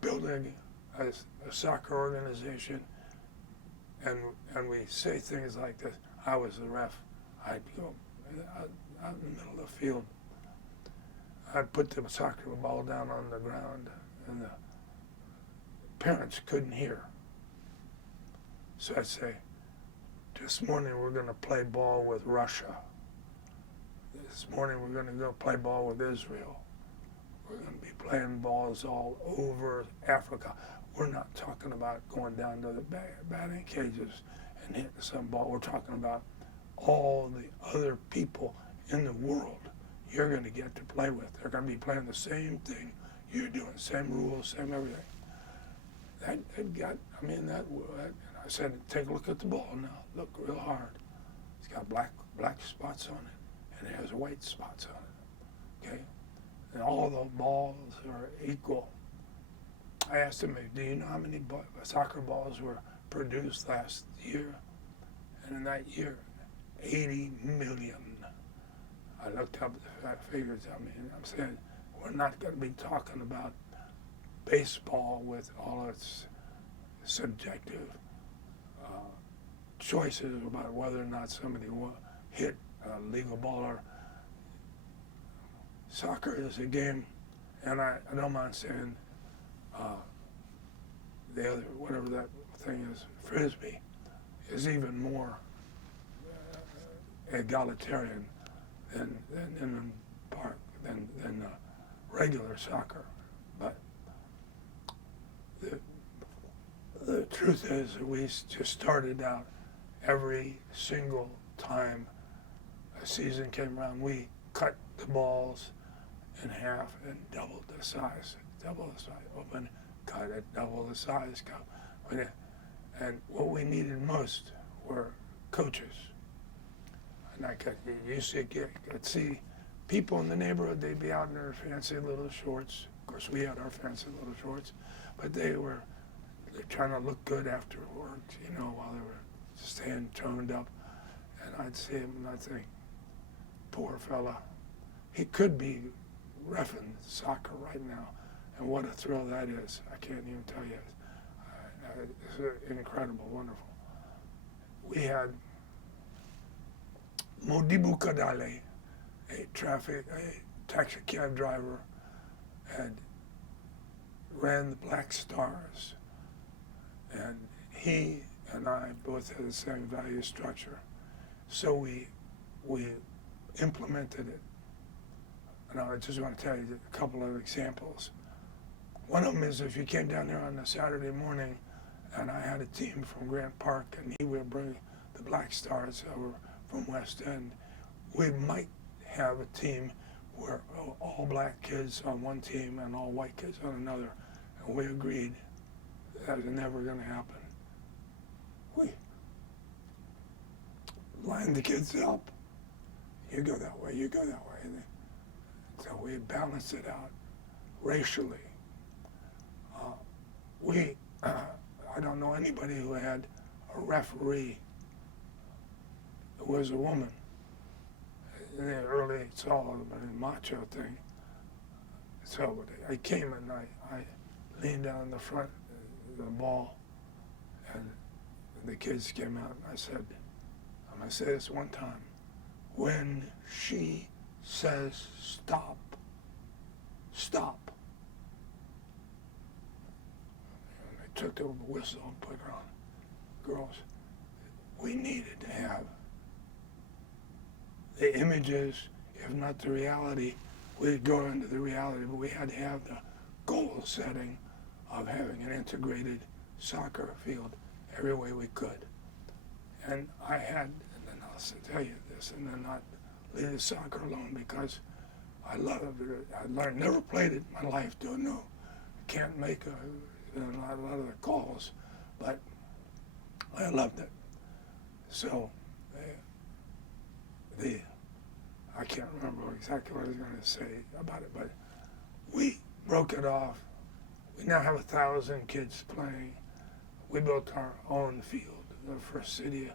building a soccer organization, and we say things like this. I was the ref. I'd go out in the middle of the field. I'd put the soccer ball down on the ground, and the parents couldn't hear. So I'd say, this morning we're going to play ball with Russia. This morning we're going to go play ball with Israel. We're going to be playing balls all over Africa. We're not talking about going down to the batting cages and hitting some ball. We're talking about all the other people in the world you're going to get to play with. They're going to be playing the same thing you're doing, same rules, same everything. I said, take a look at the ball now. Look real hard. It's got black spots on it, and it has white spots on it. Okay, and all the balls are equal. I asked him, do you know how many soccer balls were produced last year? And in that year, 80 million. I looked up the figures. I'm saying we're not going to be talking about baseball with all its subjective choices about whether or not somebody will hit a legal ball. Or soccer is a game, and I don't mind saying the other, whatever that thing is, frisbee, is even more egalitarian than Inman Park, than regular soccer. But the truth is that we just started out every single time a season came around, we cut the balls in half and doubled the size, open, cut it, double the size, go. And what we needed most were coaches. And I could see people in the neighborhood, they'd be out in their fancy little shorts. Of course, we had our fancy little shorts, but they're trying to look good after work, while they were staying toned up. And I'd see him and I'd think, poor fella, he could be reffing soccer right now. And what a thrill that is. I can't even tell you. It's incredible, wonderful. We had Modibu Kadale, a taxi cab driver, and ran the Black Stars. And he and I both had the same value structure. So we implemented it. And I just want to tell you a couple of examples. One of them is if you came down there on a Saturday morning and I had a team from Grant Park and he would bring the Black Stars over from West End, we might have a team where all black kids on one team and all white kids on another. And we agreed that was never going to happen. We lined the kids up. You go that way, you go that way. And so we balanced it out racially. I don't know anybody who had a referee who was a woman. In the early, it's all a macho thing. So I came and I leaned down the front of the ball, and the kids came out, and I said, I'm going to say this one time. When she says stop, stop. And they took the whistle and put it on. Girls, we needed to have the images, if not the reality. We'd go into the reality, but we had to have the goal setting of having an integrated soccer field every way we could. And I had, and then I'll tell you this, and then not leave the soccer alone because I love it. I learned, never played it in my life, don't know. Can't make a lot of the calls, but I loved it. So I can't remember exactly what I was going to say about it, but we broke it off. We now have 1,000 kids playing. We built our own field, the first city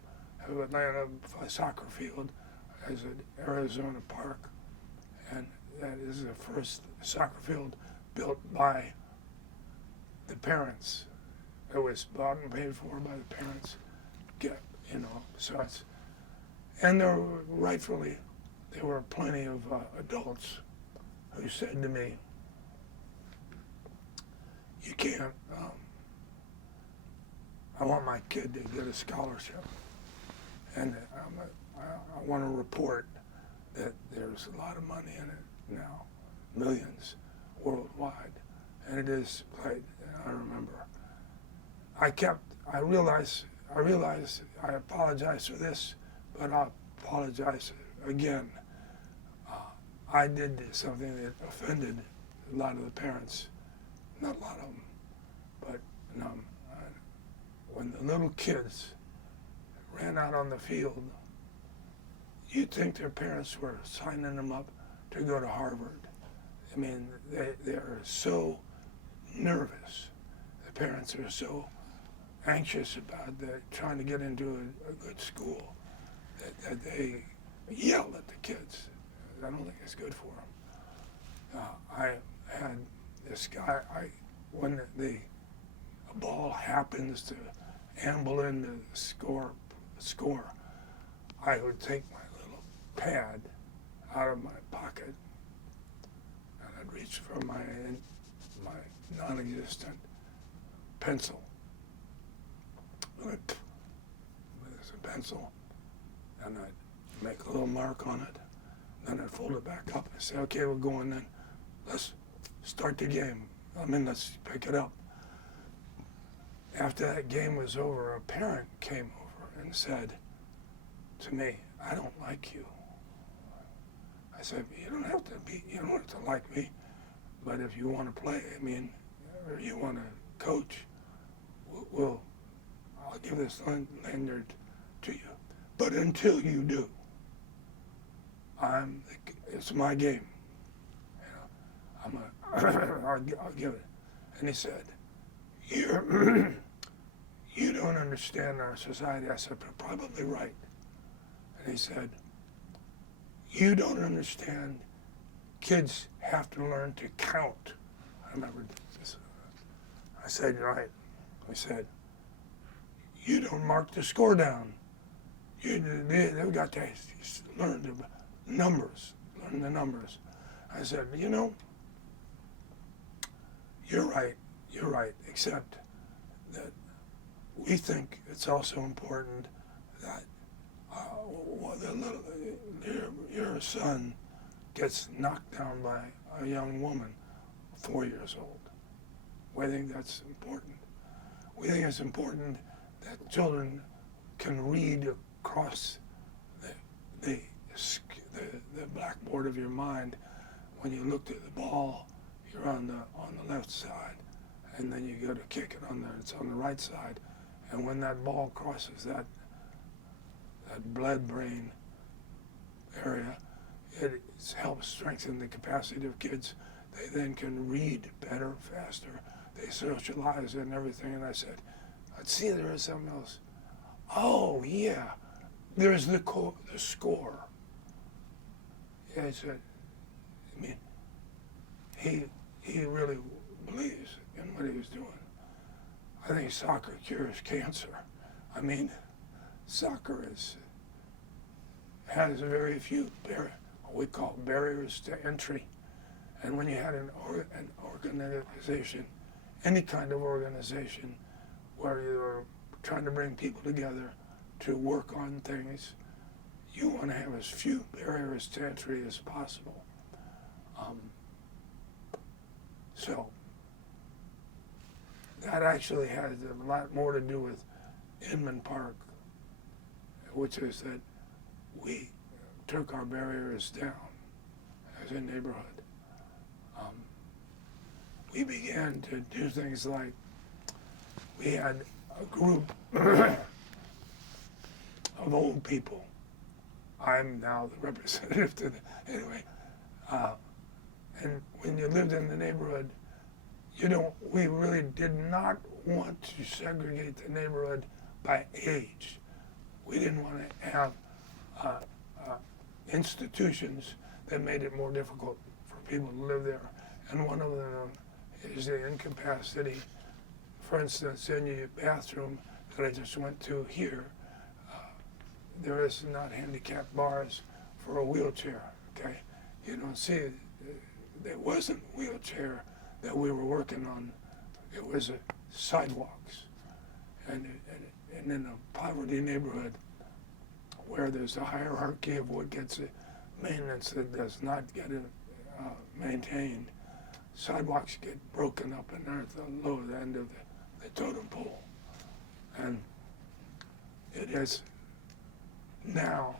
of Atlanta soccer field as an Arizona Park, and that is the first soccer field built by the parents. It was bought and paid for by the parents. So it's, and there were there were plenty of adults who said to me, you can't, I want my kid to get a scholarship. And I want to report that there's a lot of money in it now, millions worldwide. And it is played, I remember. I realize I apologize for this, but I'll apologize again. I did something that offended a lot of the parents, not a lot of them, but when the little kids ran out on the field, you'd think their parents were signing them up to go to Harvard. I mean, they're so nervous. The parents are so anxious about trying to get into a good school that they yell at the kids. I don't think it's good for them. I had this guy, when the ball happens to amble into the score, I would take my little pad out of my pocket and I'd reach for my non-existent pencil. There's a pencil, and I'd make a little mark on it. Then I'd fold it back up and say, okay, we're going then. Let's start the game. Let's pick it up. After that game was over, a parent came over and said to me, I don't like you. I said, you don't have to like me, but if you want to play, or you want to coach, I'll give this lanyard to you. But until you do, it's my game. I'll give it. And he said, you don't understand our society. I said, probably right. And he said, you don't understand. Kids have to learn to count. I remember this. I said, right. He said, you don't mark the score down. They've got to learn the numbers. Learn the numbers. I said, you're right, except that we think it's also important that your son gets knocked down by a young woman, 4 years old. We think that's important. We think it's important that children can read across the blackboard of your mind. When you looked at the ball, you're on the left side, and then you go to kick it it's on the right side. And when that ball crosses that blood-brain area, it helps strengthen the capacity of kids. They then can read better, faster. They socialize and everything. And I said, let's see, there is something else. Oh, yeah, there's the score. Yeah, I said, he really believes in what he was doing. I think soccer cures cancer. Soccer has very few what we call barriers to entry. And when you had an organization, any kind of organization, where you're trying to bring people together to work on things, you want to have as few barriers to entry as possible. So that actually has a lot more to do with Inman Park, which is that we took our barriers down as a neighborhood. We began to do things like, we had a group of old people. I'm now the representative to anyway. And when you lived in the neighborhood, we really did not want to segregate the neighborhood by age. We didn't want to have institutions that made it more difficult for people to live there. And one of them is the incapacity. For instance, in your bathroom that I just went to here, there is not handicapped bars for a wheelchair, okay? You don't see it. There wasn't wheelchair that we were working on. It was sidewalks. And in a poverty neighborhood where there's a hierarchy of what gets maintenance that does not get maintained, sidewalks get broken up and they're at the lower end of the totem pole. And it is now,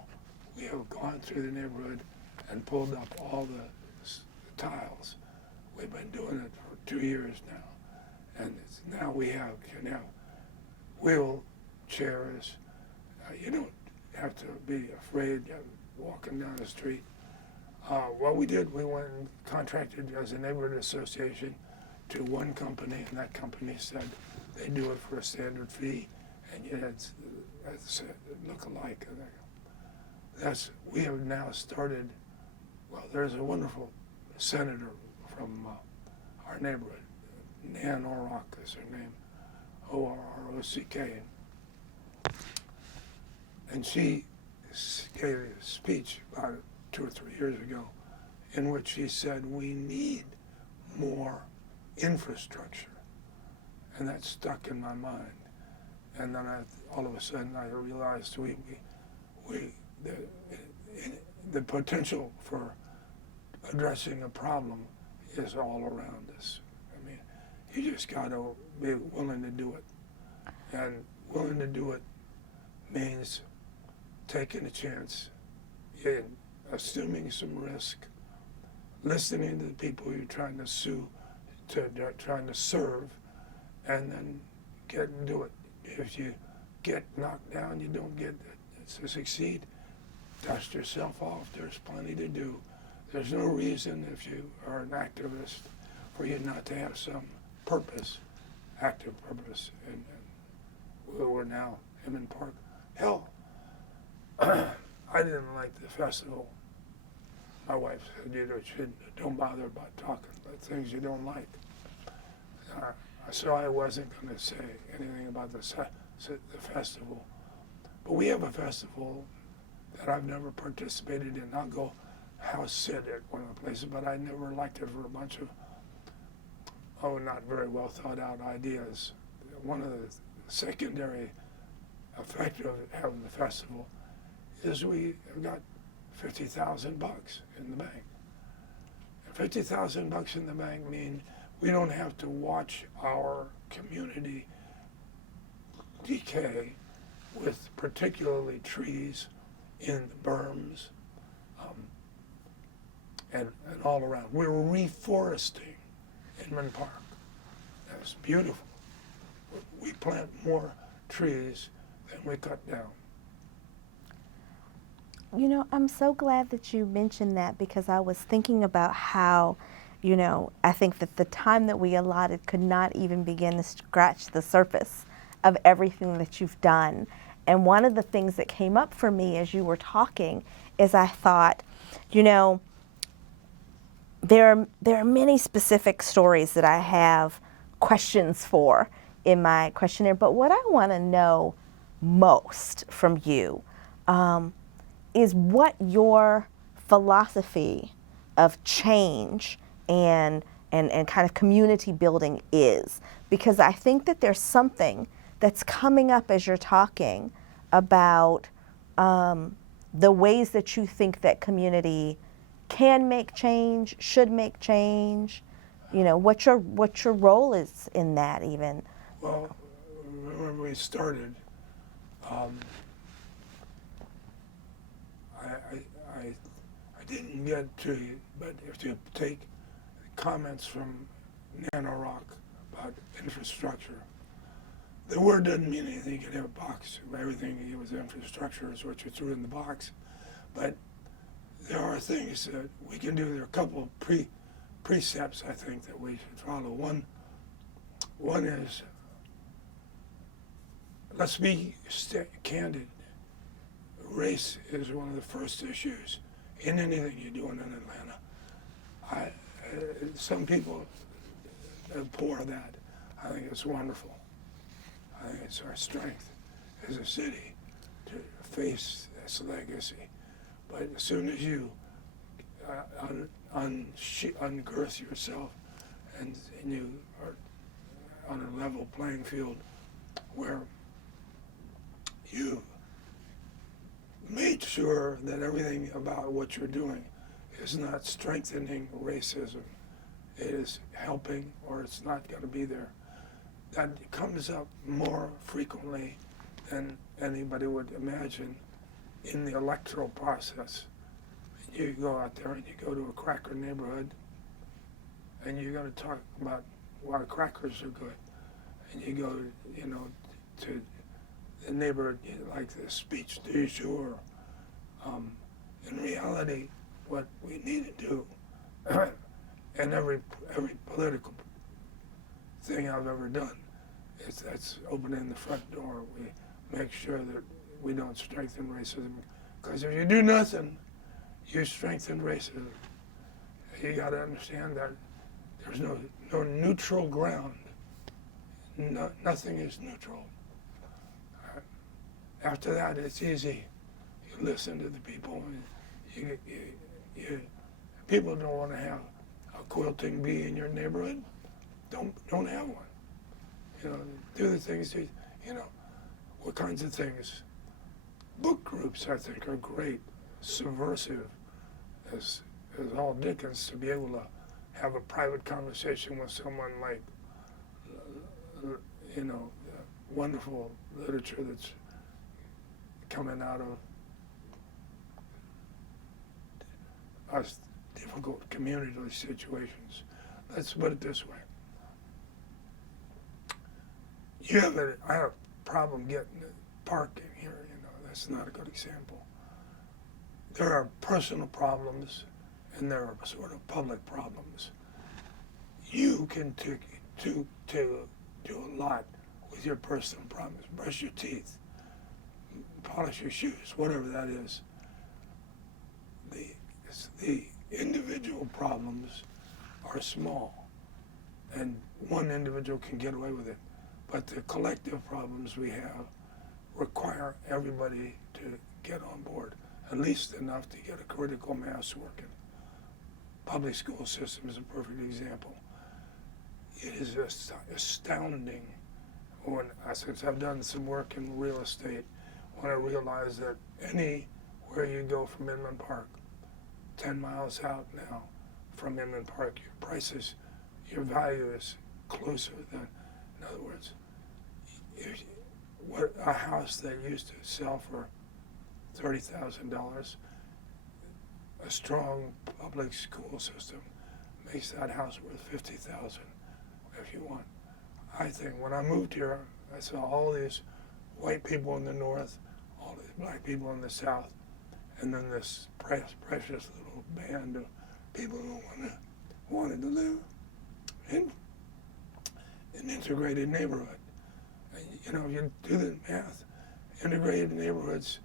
we have gone through the neighborhood and pulled up all the tiles. We've been doing it for 2 years now. And now we can have wheelchairs. You don't have to be afraid of walking down the street. What we did, we went and contracted as a neighborhood association to one company, and that company said they do it for a standard fee, and you had look alike. We have now started. Well, there's a wonderful senator from our neighborhood, Nan Orrock is her name, O-R-R-O-C-K, and she gave a speech about 2 or 3 years ago in which she said we need more infrastructure. and that stuck in my mind. And then all of a sudden I realized the potential for addressing a problem is all around us. I mean, you just got to be willing to do it. And willing to do it means taking a chance, assuming some risk, listening to the people you're trying to serve, and then get and do it. If you get knocked down, you don't get to succeed. Dust yourself off. There's plenty to do. There's no reason, if you are an activist, for you not to have some purpose, active purpose. And we're now Inman Park. Hell, I didn't like the festival. My wife said, don't bother about talking about things you don't like. So I wasn't going to say anything about the festival. But we have a festival that I've never participated in. I'll go house sit at one of the places, but I never liked it for a bunch of, not very well thought out ideas. One of the secondary effect of having the festival is we have got $50,000 in the bank. And $50,000 in the bank means we don't have to watch our community decay with particularly trees in the berms and all around. We're reforesting Inman Park. That's beautiful. We plant more trees than we cut down. You know, I'm so glad that you mentioned that, because I was thinking about how, you know, I think that the time that we allotted could not even begin to scratch the surface of everything that you've done. And one of the things that came up for me as you were talking is I thought, you know, there are many specific stories that I have questions for in my questionnaire, but what I want to know most from you is what your philosophy of change and kind of community building is. Because I think that there's something that's coming up as you're talking about the ways that you think that community can make change, should make change. You know, what your role is in that even. Well, when we started, I didn't get to you, but if you take comments from Nano Rock about infrastructure, the word doesn't mean anything. You can have a box. Everything it was infrastructure is what you threw in the box. But there are things that we can do. There are a couple of precepts, I think, that we should follow. One is, let's be candid. Race is one of the first issues in anything you're doing in Atlanta. Some people abhor that. I think it's wonderful. I think it's our strength as a city to face this legacy. But as soon as you ungirth yourself and you are on a level playing field where you made sure that everything about what you're doing is not strengthening racism, it is helping, or it's not going to be there. That comes up more frequently than anybody would imagine in the electoral process. You go out there and you go to a cracker neighborhood and you're going to talk about why crackers are good. And you go, you know, to the neighborhood like the speech du jour. In reality, what we need to do, and every political thing I've ever done, is that's opening the front door. We make sure that we don't strengthen racism. Because if you do nothing, you strengthen racism. You got to understand that there's no neutral ground. Nothing is neutral. After that, it's easy. You listen to the people. People don't want to have a quilting bee in your neighborhood. Don't have one. do the things that, what kinds of things. Book groups, I think, are great, subversive, as all Dickens, to be able to have a private conversation with someone like, wonderful literature that's coming out of us difficult community situations. Let's put it this way. I have a problem getting parking here, that's not a good example. There are personal problems and there are sort of public problems. You can do a lot with your personal problems. Brush your teeth, polish your shoes, whatever that is. The individual problems are small, and one individual can get away with it. But the collective problems we have require everybody to get on board, at least enough to get a critical mass working. Public school system is a perfect example. It is astounding since I've done some work in real estate, when I realized that anywhere you go from Inman Park, 10 miles out now from Inman Park, your value is closer than, in other words, a house that used to sell for $30,000, a strong public school system makes that house worth $50,000 if you want. I think when I moved here, I saw all these white people in the north, all these black people in the south, and then this precious little band of people who wanted to live in an integrated neighborhood. And, if you do the math, integrated neighborhoods,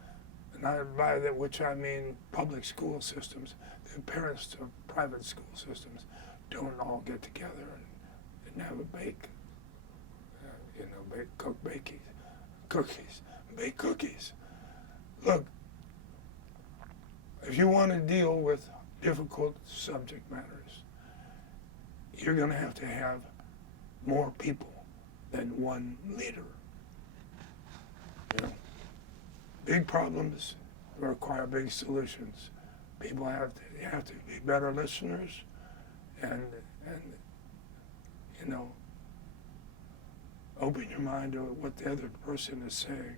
and by that which I mean public school systems, the parents of private school systems don't all get together and have a bake cookies. Look, if you want to deal with difficult subject matters, you're going to have more people than one leader. Big problems require big solutions. People have to be better listeners, and open your mind to what the other person is saying.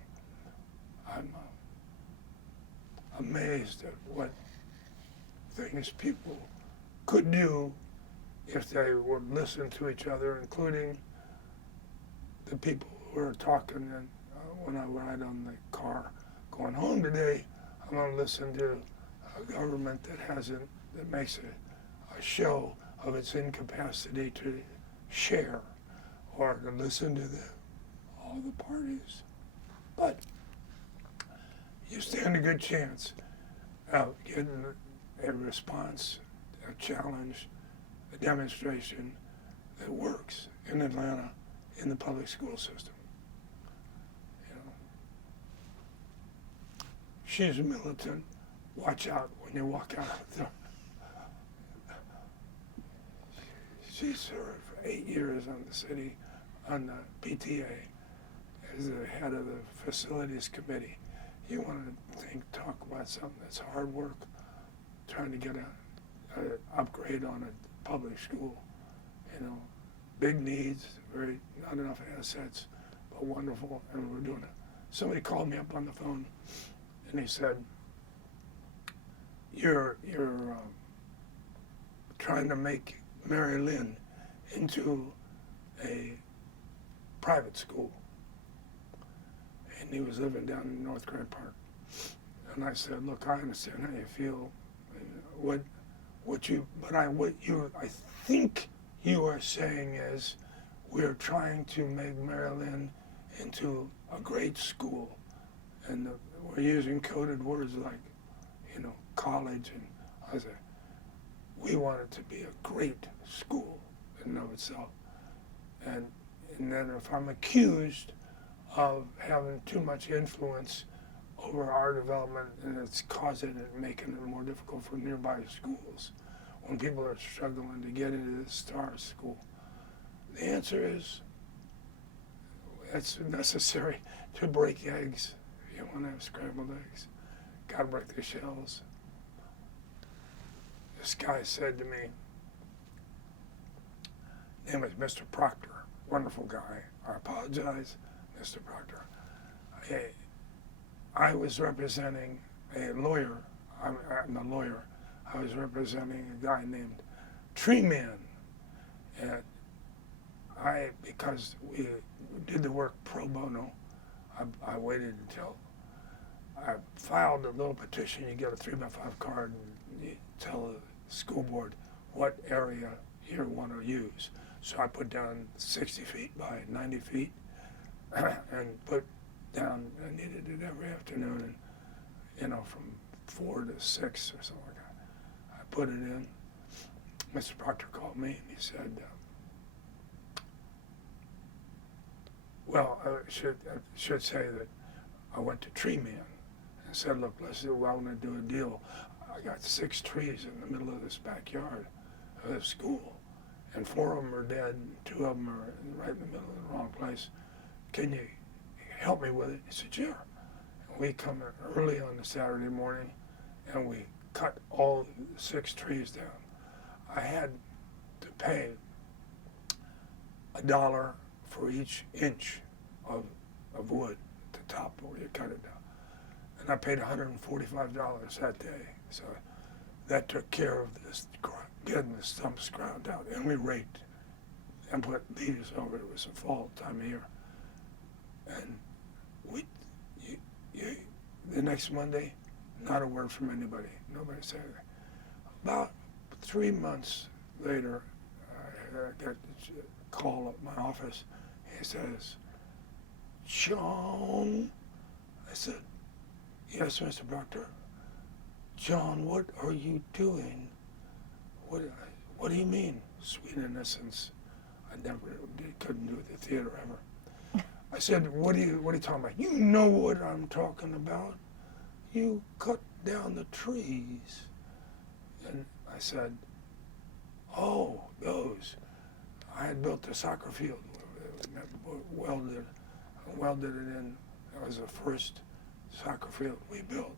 I'm amazed at what things people could do if they would listen to each other, including the people who are talking. And when I ride on the car going home today, I'm going to listen to a government that makes a show of its incapacity to share, or to listen to all the parties. But you stand a good chance of getting a response, a challenge, a demonstration that works in Atlanta in the public school system. She's militant. Watch out when you walk out there. She served for 8 years on the PTA as the head of the facilities committee. You want to talk about something that's hard work, trying to get an upgrade on a public school. Big needs, not enough assets, but wonderful, and we're doing it. Somebody called me up on the phone, and he said, "You're trying to make Mary Lynn into a private school." And he was living down in North Grand Park. And I said, "Look, I understand how you feel. I think you are saying is we're trying to make Mary Lynn into a great school." And we're using coded words like, college. And I said, we want it to be a great school in and of itself. And then if I'm accused of having too much influence over our development, and it's causing it, making it more difficult for nearby schools when people are struggling to get into the STAR school, the answer is It's necessary to break eggs. You want to have scrambled eggs. Got to break the shells. This guy said to me, his name is Mr. Proctor, wonderful guy. I apologize, Mr. Proctor. I was representing a lawyer. I'm a lawyer. I was representing a guy named Tree Man. And because we did the work pro bono, I waited until I filed a little petition. You get a 3x5 card and you tell the school board what area you want to use. So I put down 60 feet by 90 feet and put down, I needed it every afternoon, and from 4 to 6 or something like that. I put it in. Mr. Proctor called me and he said, well, I should say that I went to Tree Man and said, look, I want to do a deal. I got 6 trees in the middle of this backyard of this school, and 4 of them are dead, and 2 of them are right in the middle of the wrong place. Can you help me with it? He said, sure. And we come in early on a Saturday morning, and we cut all 6 trees down. I had to pay $1 for each inch of wood at the top where you cut it down. And I paid $145 that day. So that took care of this, getting the stumps ground out. And we raked and put leaves over it. It was a fall time of year. And the next Monday, not a word from anybody. Nobody said anything. About 3 months later, I got a call at my office. He says, John. I said, yes, Mr. Proctor. John, what are you doing? What do you mean? Sweet innocence. I couldn't do the theater ever. I said, what are you talking about? You know what I'm talking about. You cut down the trees. And I said, oh, those. I had built a soccer field, welded it in. That was the first soccer field we built.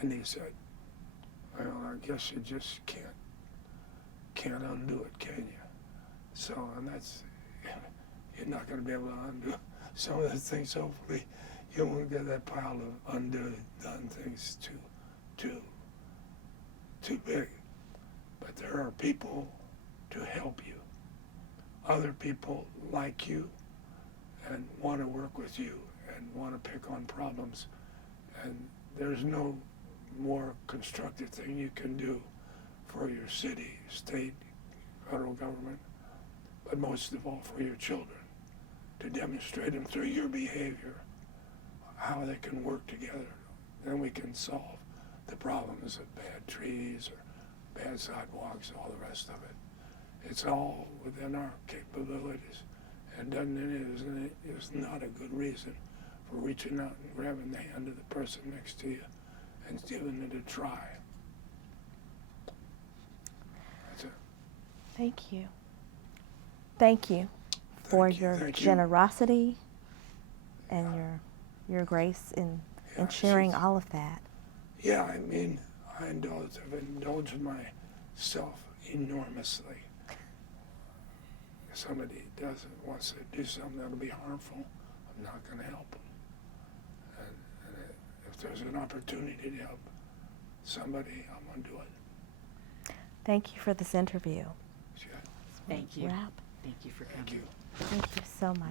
And he said, well, I guess you just can't undo it, can you? So, and that's, you're not going to be able to undo some of the things. Hopefully, you won't get that pile of done things too big. But there are people to help you. Other people like you and want to work with you and want to pick on problems. And there's no more constructive thing you can do for your city, state, federal government, but most of all for your children, to demonstrate them through your behavior how they can work together. Then we can solve the problems of bad trees or bad sidewalks, all the rest of it. It's all within our capabilities, and it is not a good reason for reaching out and grabbing the hand of the person next to you and giving it a try. That's it. Thank you. Thank you for your generosity and your grace in sharing all of that. Yeah, I mean, I've indulged myself enormously. If somebody wants to do something that'll be harmful, I'm not going to help them. And if there's an opportunity to help somebody, I'm going to do it. Thank you for this interview. Sure. Thank you. Wrap. Thank you for coming. Thank you. Thank you so much.